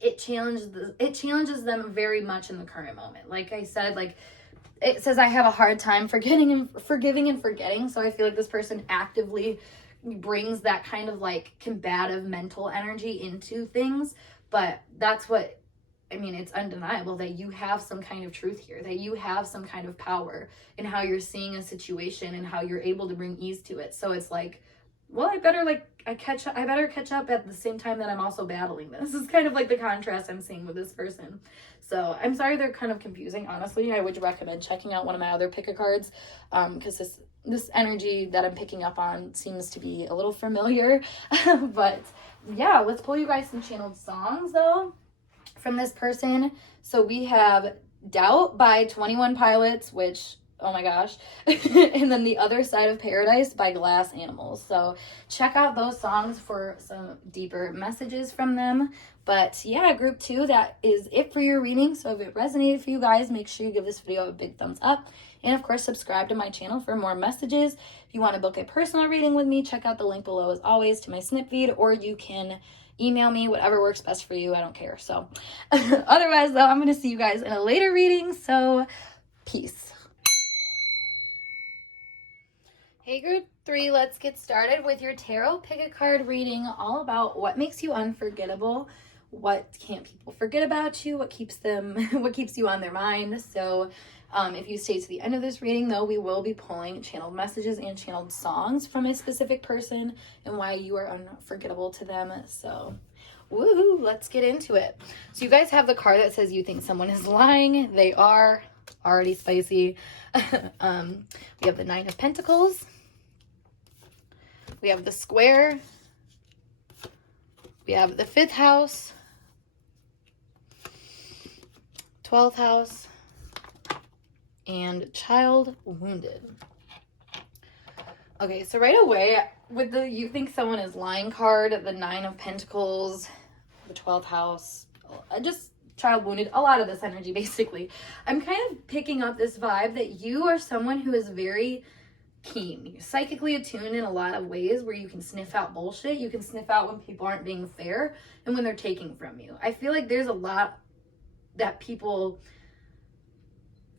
it challenges them very much in the current moment. Like I said, like it says I have a hard time forgiving and forgetting. So I feel like this person actively brings that kind of like combative mental energy into things. But that's what, I mean, it's undeniable that you have some kind of truth here, that you have some kind of power in how you're seeing a situation and how you're able to bring ease to it. So it's like, well, I better catch up at the same time that I'm also battling this. This is kind of like the contrast I'm seeing with this person. So I'm sorry they're kind of confusing. Honestly, I would recommend checking out one of my other pick-a-cards, because this energy that I'm picking up on seems to be a little familiar. But yeah, let's pull you guys some channeled songs though from this person. So we have Doubt by 21 Pilots, which, oh my gosh. And then The Other Side of Paradise by Glass Animals. So check out those songs for some deeper messages from them. But yeah, group 2, that is it for your reading. So if it resonated for you guys, make sure you give this video a big thumbs up. And of course, subscribe to my channel for more messages. If you want to book a personal reading with me, check out the link below as always to my snip feed, or you can email me, whatever works best for you. I don't care. So otherwise though, I'm going to see you guys in a later reading. So peace. Hey group 3, let's get started with your tarot pick-a-card reading, all about what makes you unforgettable, what can't people forget about you, what keeps you on their mind. So if you stay to the end of this reading though, we will be pulling channeled messages and channeled songs from a specific person and why you are unforgettable to them. So woohoo, let's get into it. So you guys have the card that says you think someone is lying. They are. Already spicy. We have the 9 of Pentacles. We have the Square. We have the 5th house, 12th house, and Child Wounded. Okay, so right away, with the you think someone is lying card, the 9 of Pentacles, the 12th house, just Child Wounded, a lot of this energy basically. I'm kind of picking up this vibe that you are someone who is very keen. You're psychically attuned in a lot of ways where you can sniff out bullshit. You can sniff out when people aren't being fair and when they're taking from you. I feel like there's a lot that people,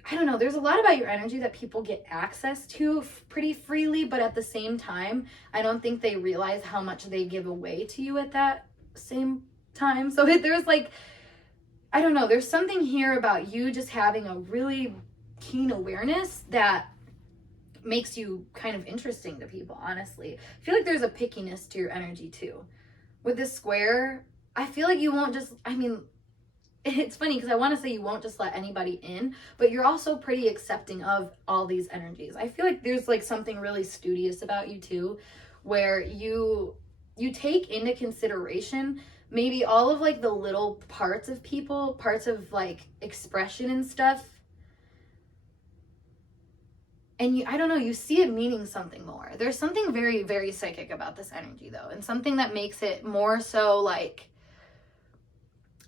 I don't know, there's a lot about your energy that people get access to pretty freely, but at the same time, I don't think they realize how much they give away to you at that same time. So there's like, I don't know, there's something here about you just having a really keen awareness that makes you kind of interesting to people, honestly. I feel like there's a pickiness to your energy too. With this Square, I feel like you won't just, I mean, it's funny because I want to say you won't just let anybody in, but you're also pretty accepting of all these energies. I feel like there's like something really studious about you too, where you take into consideration maybe all of like the little parts of people, parts of like expression and stuff. And I don't know, you see it meaning something more. There's something very, very psychic about this energy though. And something that makes it more so like,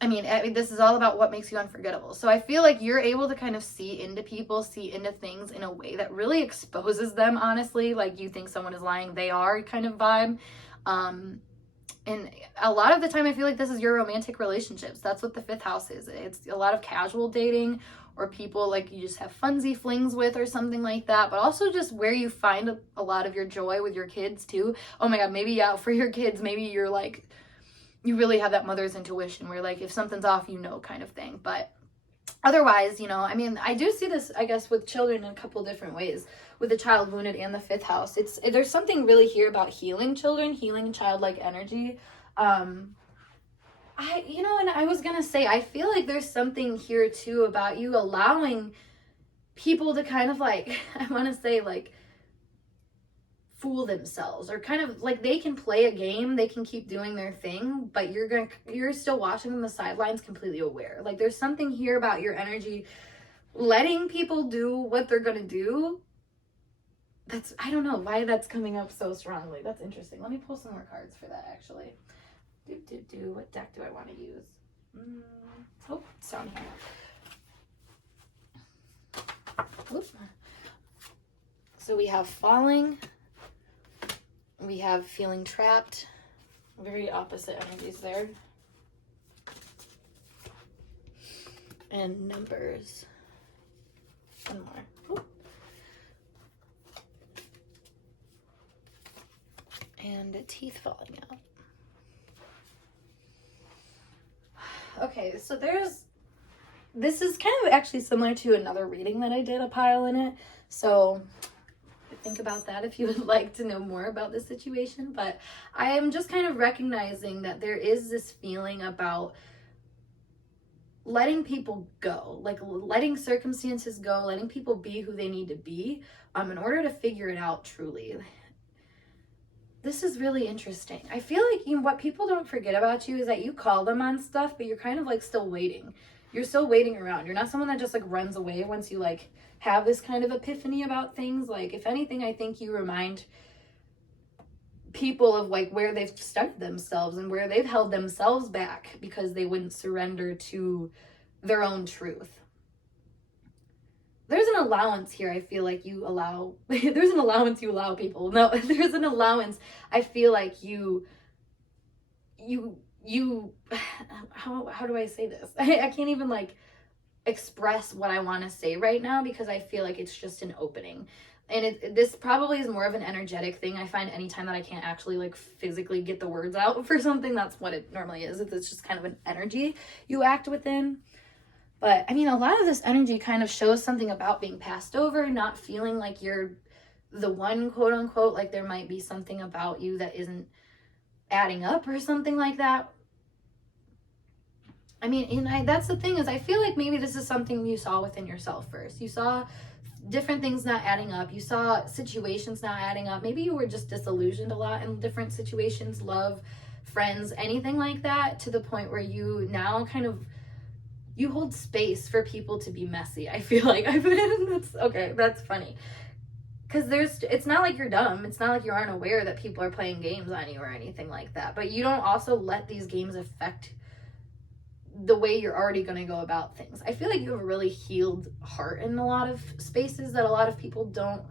I mean, this is all about what makes you unforgettable. So I feel like you're able to kind of see into people, see into things in a way that really exposes them, honestly. Like you think someone is lying, they are kind of vibe. And a lot of the time I feel like this is your romantic relationships. That's what the 5th house is. It's a lot of casual dating, or people like you just have funsy flings with or something like that, but also just where you find a lot of your joy with your kids too. Oh my God, maybe yeah, for your kids, maybe you're like, you really have that mother's intuition where like if something's off, you know, kind of thing. But otherwise, you know, I mean, I do see this, I guess, with children in a couple different ways. With the Child Wounded and the 5th house, there's something really here about healing children, healing childlike energy. And I was gonna say, I feel like there's something here too about you allowing people to kind of like, I want to say like fool themselves, or kind of like they can play a game, they can keep doing their thing, but you're still watching them the sidelines completely aware. Like there's something here about your energy letting people do what they're gonna do. I don't know why that's coming up so strongly. That's interesting. Let me pull some more cards for that actually. What deck do I want to use? Oh, it's down here. Oops. So we have Falling. We have Feeling Trapped. Very opposite energies there. And Numbers. One more. Ooh. And Teeth Falling Out. Okay, so this is kind of actually similar to another reading that I did, a pile in it. So think about that if you would like to know more about this situation. But I am just kind of recognizing that there is this feeling about letting people go, like letting circumstances go, letting people be who they need to be, in order to figure it out truly. This is really interesting. I feel like, you know, what people don't forget about you is that you call them on stuff, but you're kind of like still waiting. You're still waiting around. You're not someone that just like runs away once you like have this kind of epiphany about things. Like, if anything, I think you remind people of like where they've stuck themselves and where they've held themselves back because they wouldn't surrender to their own truth. There's an allowance here. I feel like you allow, there's an allowance you allow people. No, there's an allowance. I feel like you, how do I say this? I can't even like express what I want to say right now because I feel like it's just an opening. And this probably is more of an energetic thing. I find anytime that I can't actually like physically get the words out for something, that's what it normally is. It's just kind of an energy you act within. But I mean, a lot of this energy kind of shows something about being passed over, not feeling like you're the one, quote unquote, like there might be something about you that isn't adding up or something like that. I mean, and that's the thing is I feel like maybe this is something you saw within yourself first. You saw different things not adding up. You saw situations not adding up. Maybe you were just disillusioned a lot in different situations, love, friends, anything like that, to the point where you now kind of, you hold space for people to be messy. I feel like that's funny. Because it's not like you're dumb. It's not like you aren't aware that people are playing games on you or anything like that. But you don't also let these games affect the way you're already going to go about things. I feel like you have a really healed heart in a lot of spaces that a lot of people don't,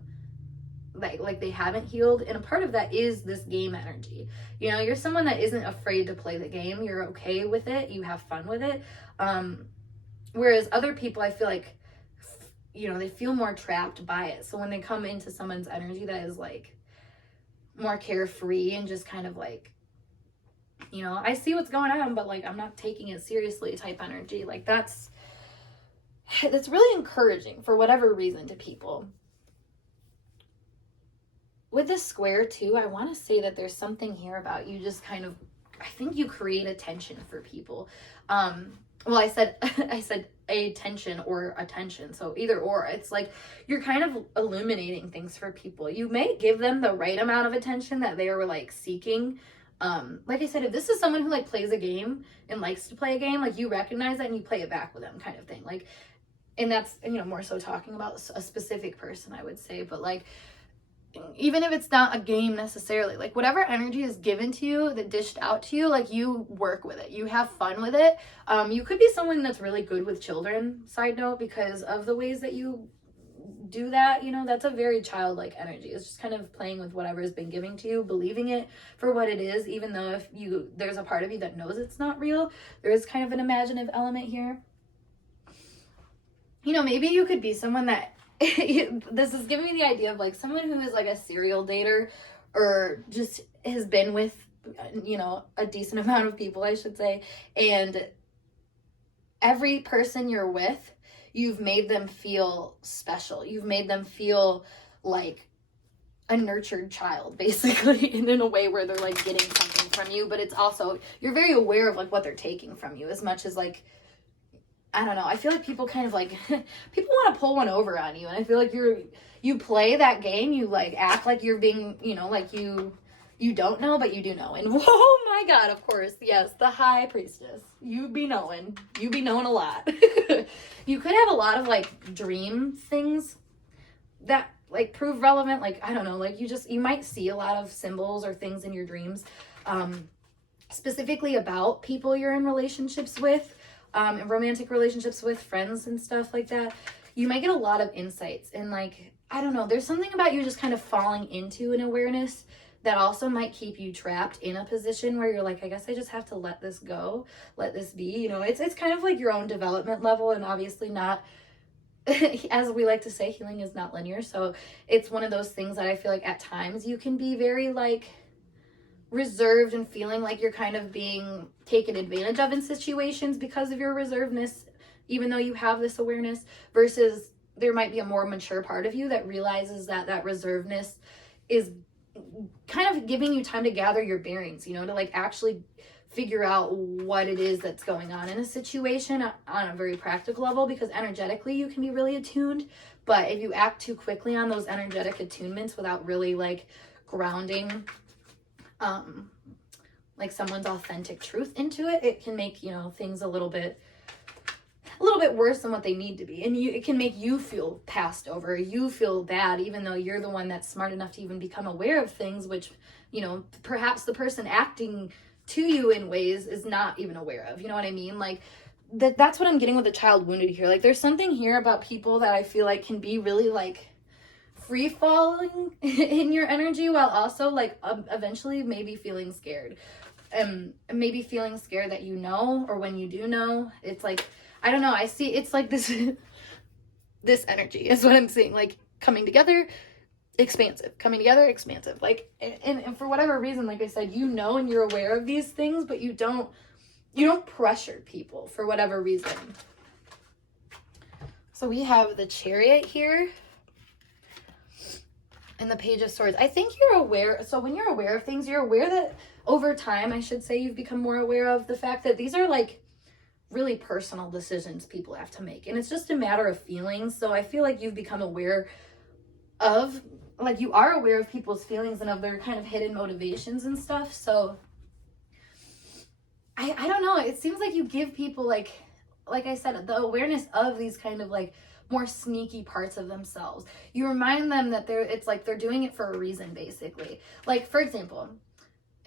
like they haven't healed. And a part of that is this game energy. You know, you're someone that isn't afraid to play the game. You're okay with it. You have fun with it. Whereas other people, I feel like, you know, they feel more trapped by it. So when they come into someone's energy that is like more carefree and just kind of like, you know, I see what's going on, but like I'm not taking it seriously type energy, like that's really encouraging for whatever reason to people. With this square too, I want to say that there's something here about you just kind of, I think you create attention for people. Well, I said attention or attention. So either or, it's like you're kind of illuminating things for people. You may give them the right amount of attention that they are like seeking. Like I said, if this is someone who like plays a game and likes to play a game, like you recognize that and you play it back with them kind of thing. Like, and that's, you know, more so talking about a specific person, I would say, but like, even if it's not a game necessarily, like whatever energy is given to you, that dished out to you, like you work with it, you have fun with it. You could be someone that's really good with children, side note, because of the ways that you do that. You know, that's a very childlike energy. It's just kind of playing with whatever has been given to you, believing it for what it is, even though if there's a part of you that knows it's not real. There is kind of an imaginative element here. You know, maybe you could be someone that this is giving me the idea of like someone who is like a serial dater or just has been with, you know, a decent amount of people, I should say, and every person you're with, you've made them feel special. You've made them feel like a nurtured child, basically, and in a way where they're like getting something from you, but it's also, you're very aware of like what they're taking from you, as much as like, I don't know, I feel like people kind of like, people want to pull one over on you, and I feel like you play that game, you like act like you're being, you know, like you don't know, but you do know. And oh my God, of course, yes, the high priestess, you be knowing a lot. You could have a lot of like dream things that like prove relevant, like, I don't know, like you might see a lot of symbols or things in your dreams, specifically about people you're in relationships with, in romantic relationships with, friends and stuff like that. You might get a lot of insights, and like, I don't know, there's something about you just kind of falling into an awareness that also might keep you trapped in a position where you're like, I guess I just have to let this go, let this be, you know. It's kind of like your own development level, and obviously not, as we like to say, healing is not linear. So it's one of those things that I feel like at times you can be very like reserved and feeling like you're kind of being taken advantage of in situations because of your reservedness, even though you have this awareness, versus there might be a more mature part of you that realizes that that reservedness is kind of giving you time to gather your bearings, you know, to like actually figure out what it is that's going on in a situation on a very practical level, because energetically you can be really attuned, but if you act too quickly on those energetic attunements without really like grounding like someone's authentic truth into it, it can make, you know, things a little bit worse than what they need to be. And it can make you feel passed over, you feel bad, even though you're the one that's smart enough to even become aware of things, which, you know, perhaps the person acting to you in ways is not even aware of. You know what I mean? Like, that's what I'm getting with the child wounded here. Like, there's something here about people that I feel like can be really, like, free-falling in your energy, while also, like, eventually maybe feeling scared. Maybe feeling scared that you know, or when you do know, it's like, I don't know, I see, it's like this, this energy is what I'm seeing, like, coming together, expansive, coming together, expansive, like, and for whatever reason, like I said, you know, and you're aware of these things, but you don't pressure people for whatever reason. So we have the Chariot here and the Page of Swords. I think you're aware, so when you're aware of things, you're aware that over time, I should say, you've become more aware of the fact that these are like really personal decisions people have to make, and it's just a matter of feelings. So I feel like you've become aware of, like, you are aware of people's feelings and of their kind of hidden motivations and stuff. So I don't know, it seems like you give people, like I said, the awareness of these kind of like more sneaky parts of themselves. You remind them that it's like they're doing it for a reason, basically. Like, for example,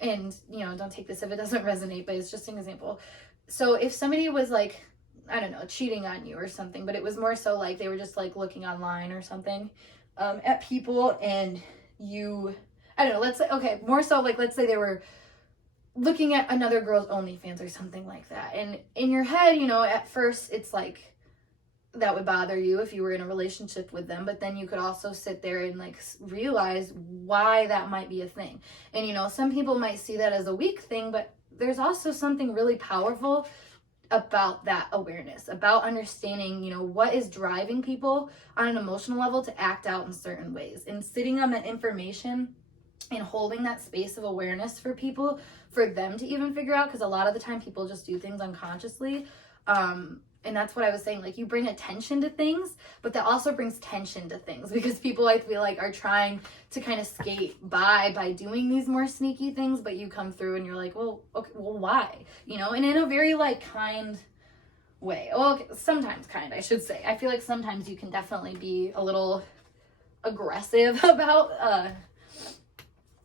and, you know, don't take this if it doesn't resonate, but it's just an example. So if somebody was like, I don't know, cheating on you or something, but it was more so like they were just like looking online or something at people, and you, I don't know, let's say, okay, more so like, let's say they were looking at another girl's OnlyFans or something like that. And in your head, you know, at first it's like, that would bother you if you were in a relationship with them, but then you could also sit there and like realize why that might be a thing. And, you know, some people might see that as a weak thing, but there's also something really powerful about that awareness, about understanding, you know, what is driving people on an emotional level to act out in certain ways, and sitting on that information and holding that space of awareness for people, for them to even figure out, because a lot of the time people just do things unconsciously. And that's what I was saying, like, you bring attention to things, but that also brings tension to things, because people, I feel like, are trying to kind of skate by doing these more sneaky things, but you come through and you're like, well, okay, well, why? You know, and in a very, like, kind way. Well, okay, sometimes kind, I should say. I feel like sometimes you can definitely be a little aggressive about,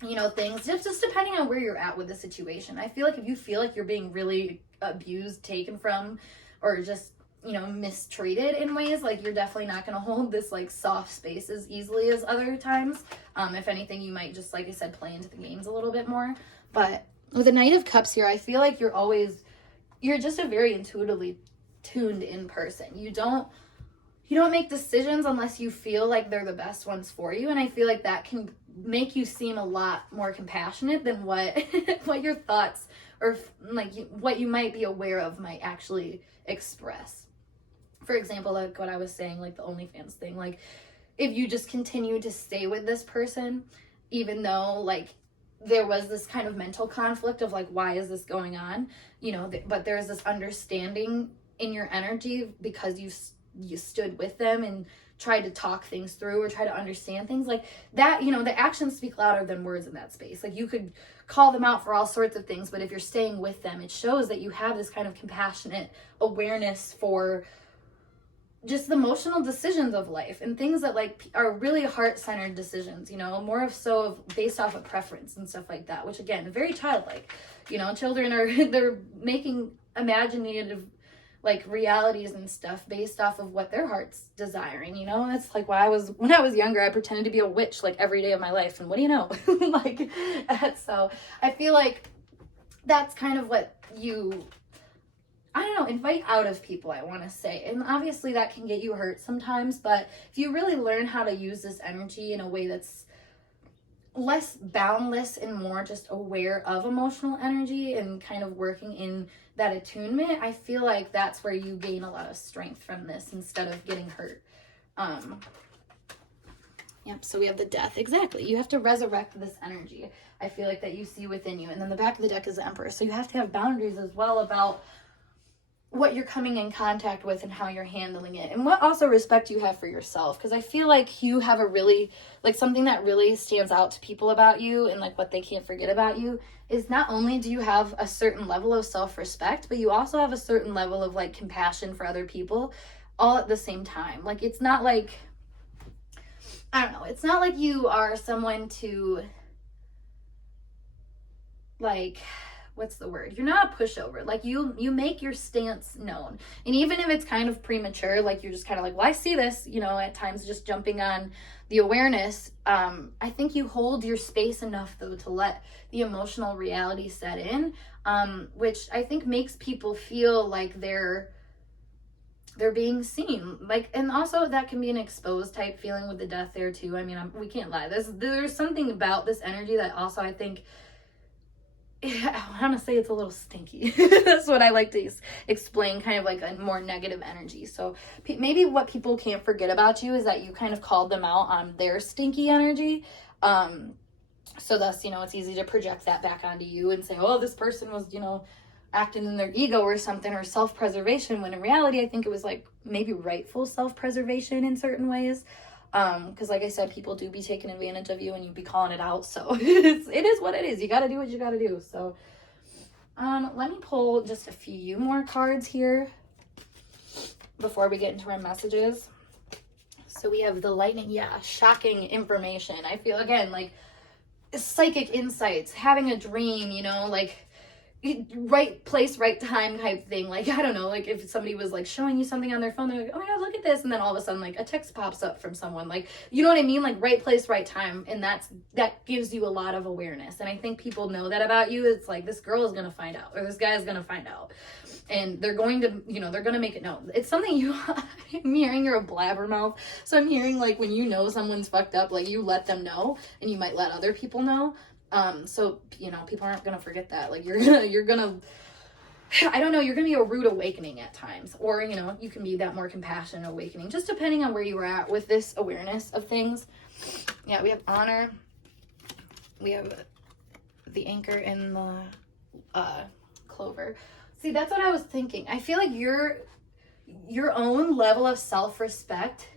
you know, things, just depending on where you're at with the situation. I feel like if you feel like you're being really abused, taken from, or just, you know, mistreated in ways, like, you're definitely not going to hold this, like, soft space as easily as other times. If anything, you might just, like I said, play into the games a little bit more. But with the Knight of Cups here, I feel like you're just a very intuitively tuned in person. You don't make decisions unless you feel like they're the best ones for you. And I feel like that can make you seem a lot more compassionate than what what your thoughts, or like what you might be aware of, might actually express. For example, like what I was saying, like the OnlyFans thing, like, if you just continue to stay with this person, even though, like, there was this kind of mental conflict of, like, why is this going on, you know, but there's this understanding in your energy because you stood with them and tried to talk things through or try to understand things like that. You know, the actions speak louder than words in that space. Like, you could call them out for all sorts of things, but if you're staying with them, it shows that you have this kind of compassionate awareness for just the emotional decisions of life and things that, like, are really heart-centered decisions, you know, more of so of based off of preference and stuff like that, which, again, very childlike. You know, children they're making imaginative, like, realities and stuff based off of what their heart's desiring, you know? It's like, when I was younger, I pretended to be a witch, like, every day of my life, and what do you know? Like, so I feel like that's kind of what you, I don't know, invite out of people, I want to say. And obviously that can get you hurt sometimes, but if you really learn how to use this energy in a way that's less boundless and more just aware of emotional energy and kind of working in that attunement, I feel like that's where you gain a lot of strength from this instead of getting hurt Yep, so we have the death. Exactly. You have to resurrect this energy, I feel like, that you see within you. And then the back of the deck is the Emperor. So you have to have boundaries as well about what you're coming in contact with and how you're handling it. And what also respect you have for yourself. Because I feel like you have a really, like, something that really stands out to people about you and, like, what they can't forget about you is not only do you have a certain level of self-respect, but you also have a certain level of, like, compassion for other people all at the same time. Like, it's not like, I don't know, it's not like you are someone to, like, what's the word? You're not a pushover. Like, you make your stance known. And even if it's kind of premature, like, you're just kind of like, well, I see this, you know, at times just jumping on the awareness. I think you hold your space enough, though, to let the emotional reality set in, which I think makes people feel like they're being seen. Like, and also that can be an exposed type feeling with the death there too. I mean, we can't lie. There's something about this energy that also, I think, I want to say it's a little stinky. That's what I like to explain, kind of like a more negative energy. So maybe what people can't forget about you is that you kind of called them out on their stinky energy. So thus, you know, it's easy to project that back onto you and say, oh, this person was, you know, acting in their ego or something, or self-preservation, when in reality, I think it was like maybe rightful self-preservation in certain ways. Because like I said, people do be taking advantage of you and you be calling it out. So it is what it is. You got to do what you got to do. So let me pull just a few more cards here before we get into our messages. So we have the lightning. Yeah, shocking information. I feel, again, like psychic insights, having a dream, you know, like right place, right time type thing. Like, I don't know, like if somebody was like showing you something on their phone, they're like, oh my God, look at this. And then all of a sudden, like a text pops up from someone, like, you know what I mean? Like right place, right time. And that gives you a lot of awareness. And I think people know that about you. It's like, this girl is going to find out, or this guy is going to find out. And they're going to, you know, they're going to make it known. It's something I'm hearing you're a blabbermouth. So I'm hearing like when you know someone's fucked up, like you let them know and you might let other people know. So, you know, people aren't going to forget that. Like you're gonna, I don't know, you're going to be a rude awakening at times, or, you know, you can be that more compassionate awakening, just depending on where you were at with this awareness of things. Yeah. We have honor. We have the anchor and the, clover. See, that's what I was thinking. I feel like your own level of self-respect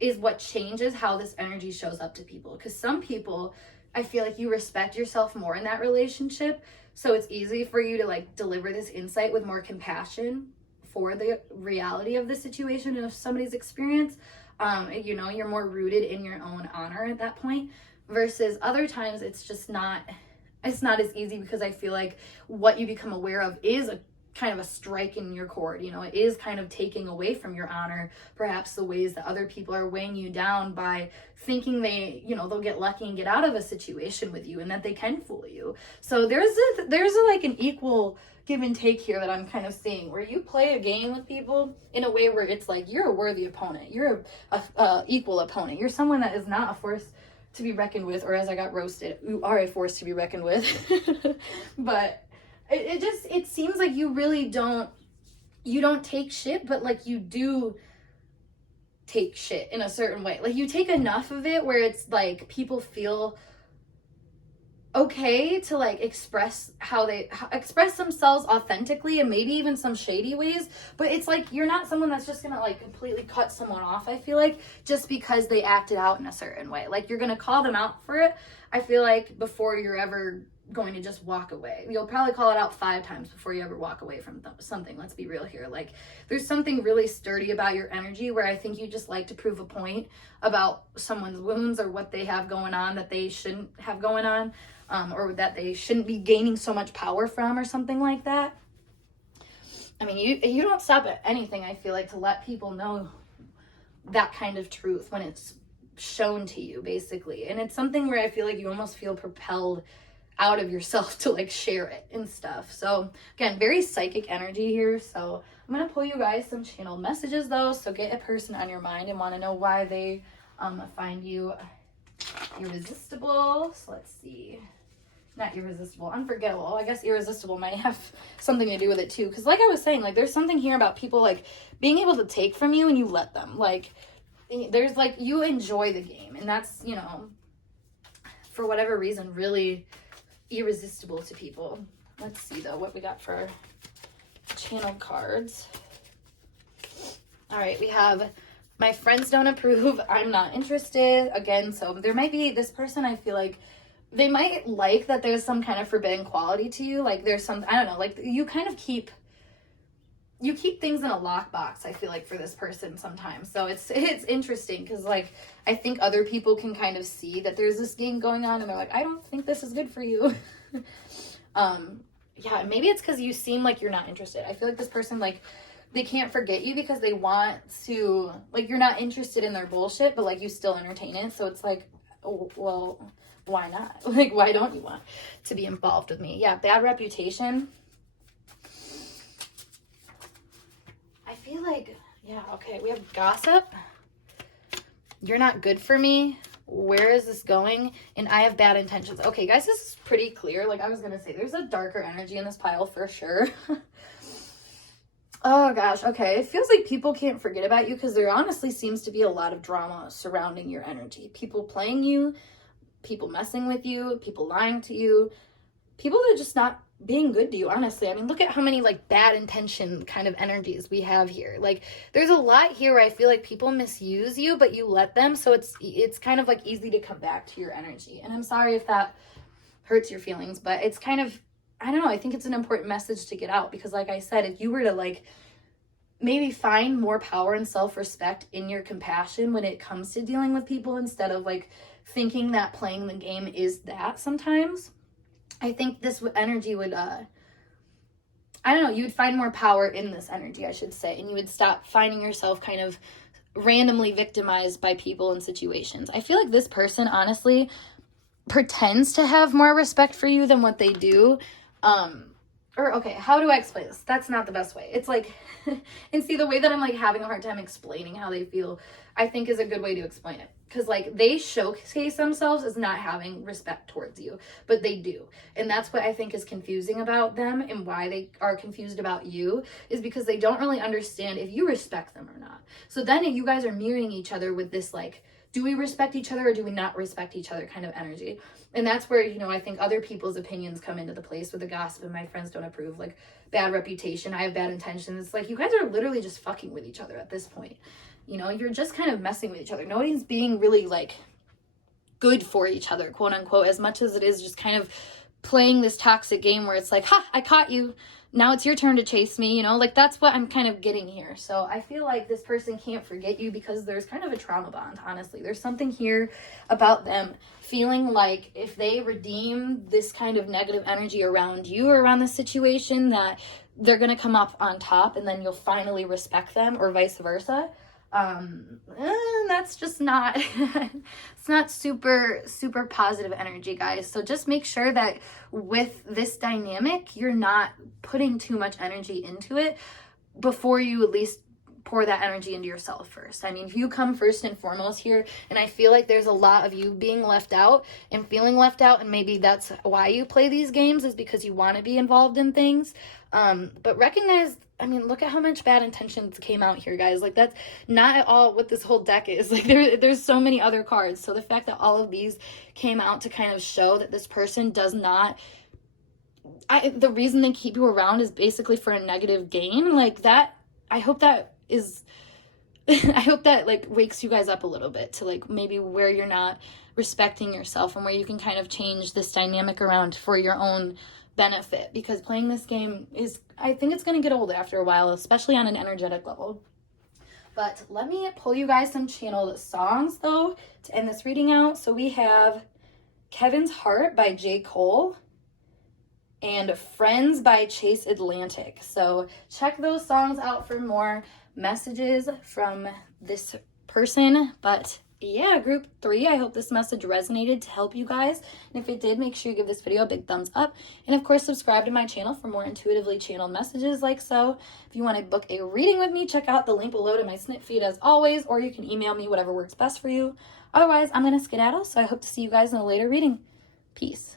is what changes how this energy shows up to people. Because some people, I feel like you respect yourself more in that relationship. So it's easy for you to like deliver this insight with more compassion for the reality of the situation and of somebody's experience. You know, you're more rooted in your own honor at that point, versus other times it's just not, it's not as easy, because I feel like what you become aware of is a kind of a strike in your cord. You know, it is kind of taking away from your honor, perhaps the ways that other people are weighing you down by thinking they, you know, they'll get lucky and get out of a situation with you and that they can fool you. So there's like an equal give and take here that I'm kind of seeing, where you play a game with people in a way where it's like, you're a worthy opponent. You're a equal opponent. You're someone that is not a force to be reckoned with, or as I got roasted, you are a force to be reckoned with. But it seems like you really don't take shit, but like you do take shit in a certain way. Like you take enough of it where it's like people feel okay to like express themselves authentically, and maybe even some shady ways, but it's like you're not someone that's just gonna like completely cut someone off, I feel like, just because they acted out in a certain way. Like you're gonna call them out for it, I feel like, before you're ever going to just walk away. You'll probably call it out 5 times before you ever walk away from something. Let's be real here. Like there's something really sturdy about your energy where I think you just like to prove a point about someone's wounds or what they have going on that they shouldn't have going on, or that they shouldn't be gaining so much power from, or something like that. I mean, you don't stop at anything, I feel like, to let people know that kind of truth when it's shown to you, basically. And it's something where I feel like you almost feel propelled out of yourself to like share it and stuff. So again, very psychic energy here. So I'm gonna pull you guys some channeled messages though. So get a person on your mind and want to know why they find you irresistible. So let's see. Not irresistible, unforgettable. I guess irresistible might have something to do with it too. Because like I was saying, like there's something here about people like being able to take from you and you let them. Like there's like, you enjoy the game, and that's, you know, for whatever reason, really irresistible to people. Let's see though what we got for channel cards. All right, we have my friends don't approve, I'm not interested. Again, so there might be this person, I feel like they might like that there's some kind of forbidden quality to you. Like there's some, I don't know, like you kind of keep things in a lockbox, I feel like, for this person sometimes. So it's interesting because, like, I think other people can kind of see that there's this game going on and they're like, I don't think this is good for you. Yeah, maybe it's because you seem like you're not interested. I feel like this person, like, they can't forget you because they want to, like, you're not interested in their bullshit, but, like, you still entertain it. So it's like, oh, well, why not? Like, why don't you want to be involved with me? Yeah, bad reputation. I feel like, yeah, okay, we have gossip. You're not good for me. Where is this going? And I have bad intentions. Okay, guys, this is pretty clear. Like I was gonna say, there's a darker energy in this pile for sure. Oh gosh, okay. It feels like people can't forget about you because there honestly seems to be a lot of drama surrounding your energy. People playing you, people messing with you, people lying to you, people that are just not being good to you, honestly. I mean, look at how many like bad intention kind of energies we have here. Like there's a lot here where I feel like people misuse you, but you let them, so it's kind of like easy to come back to your energy. And I'm sorry if that hurts your feelings, but it's kind of, I don't know, I think it's an important message to get out because, like I said, if you were to like maybe find more power and self-respect in your compassion when it comes to dealing with people instead of like thinking that playing the game is that sometimes, I think this energy would, I don't know, you would find more power in this energy, I should say, and you would stop finding yourself kind of randomly victimized by people and situations. I feel like this person, honestly, pretends to have more respect for you than what they do. Or, okay, how do I explain this? That's not the best way. It's like, and see, the way that I'm like having a hard time explaining how they feel, I think is a good way to explain it. Because like they showcase themselves as not having respect towards you, but they do. And that's what I think is confusing about them, and why they are confused about you is because they don't really understand if you respect them or not. So then you guys are mirroring each other with this like, do we respect each other or do we not respect each other kind of energy? And that's where, you know, I think other people's opinions come into the place with the gossip and my friends don't approve, like bad reputation, I have bad intentions. It's like you guys are literally just fucking with each other at this point. You know, you're just kind of messing with each other. Nobody's being really like good for each other, quote unquote, as much as it is just kind of playing this toxic game where it's like, ha, I caught you. Now it's your turn to chase me, you know, like that's what I'm kind of getting here. So I feel like this person can't forget you because there's kind of a trauma bond, honestly. There's something here about them feeling like if they redeem this kind of negative energy around you or around the situation, that they're going to come up on top and then you'll finally respect them, or vice versa. That's just not, it's not super positive energy, guys. So just make sure that with this dynamic, you're not putting too much energy into it before you at least pour that energy into yourself first. I mean, if you come first and foremost here, and I feel like there's a lot of you being left out and feeling left out, and maybe that's why you play these games, is because you want to be involved in things. But recognize, I mean, look at how much bad intentions came out here, guys. Like, that's not at all what this whole deck is. Like, there's so many other cards. So the fact that all of these came out to kind of show that this person does not, the reason they keep you around is basically for a negative gain. Like, that, I hope that is, I hope that, like, wakes you guys up a little bit to, like, maybe where you're not respecting yourself and where you can kind of change this dynamic around for your own benefit, because playing this game is, I think it's going to get old after a while, especially on an energetic level. But let me pull you guys some channeled songs though to end this reading out. So we have Kevin's Heart by J. Cole and Friends by Chase Atlantic. So check those songs out for more messages from this person. But yeah, group 3, I hope this message resonated to help you guys. And if it did, make sure you give this video a big thumbs up. And of course, subscribe to my channel for more intuitively channeled messages like so. If you want to book a reading with me, check out the link below to my snip feed as always, or you can email me, whatever works best for you. Otherwise, I'm going to skedaddle, so I hope to see you guys in a later reading. Peace.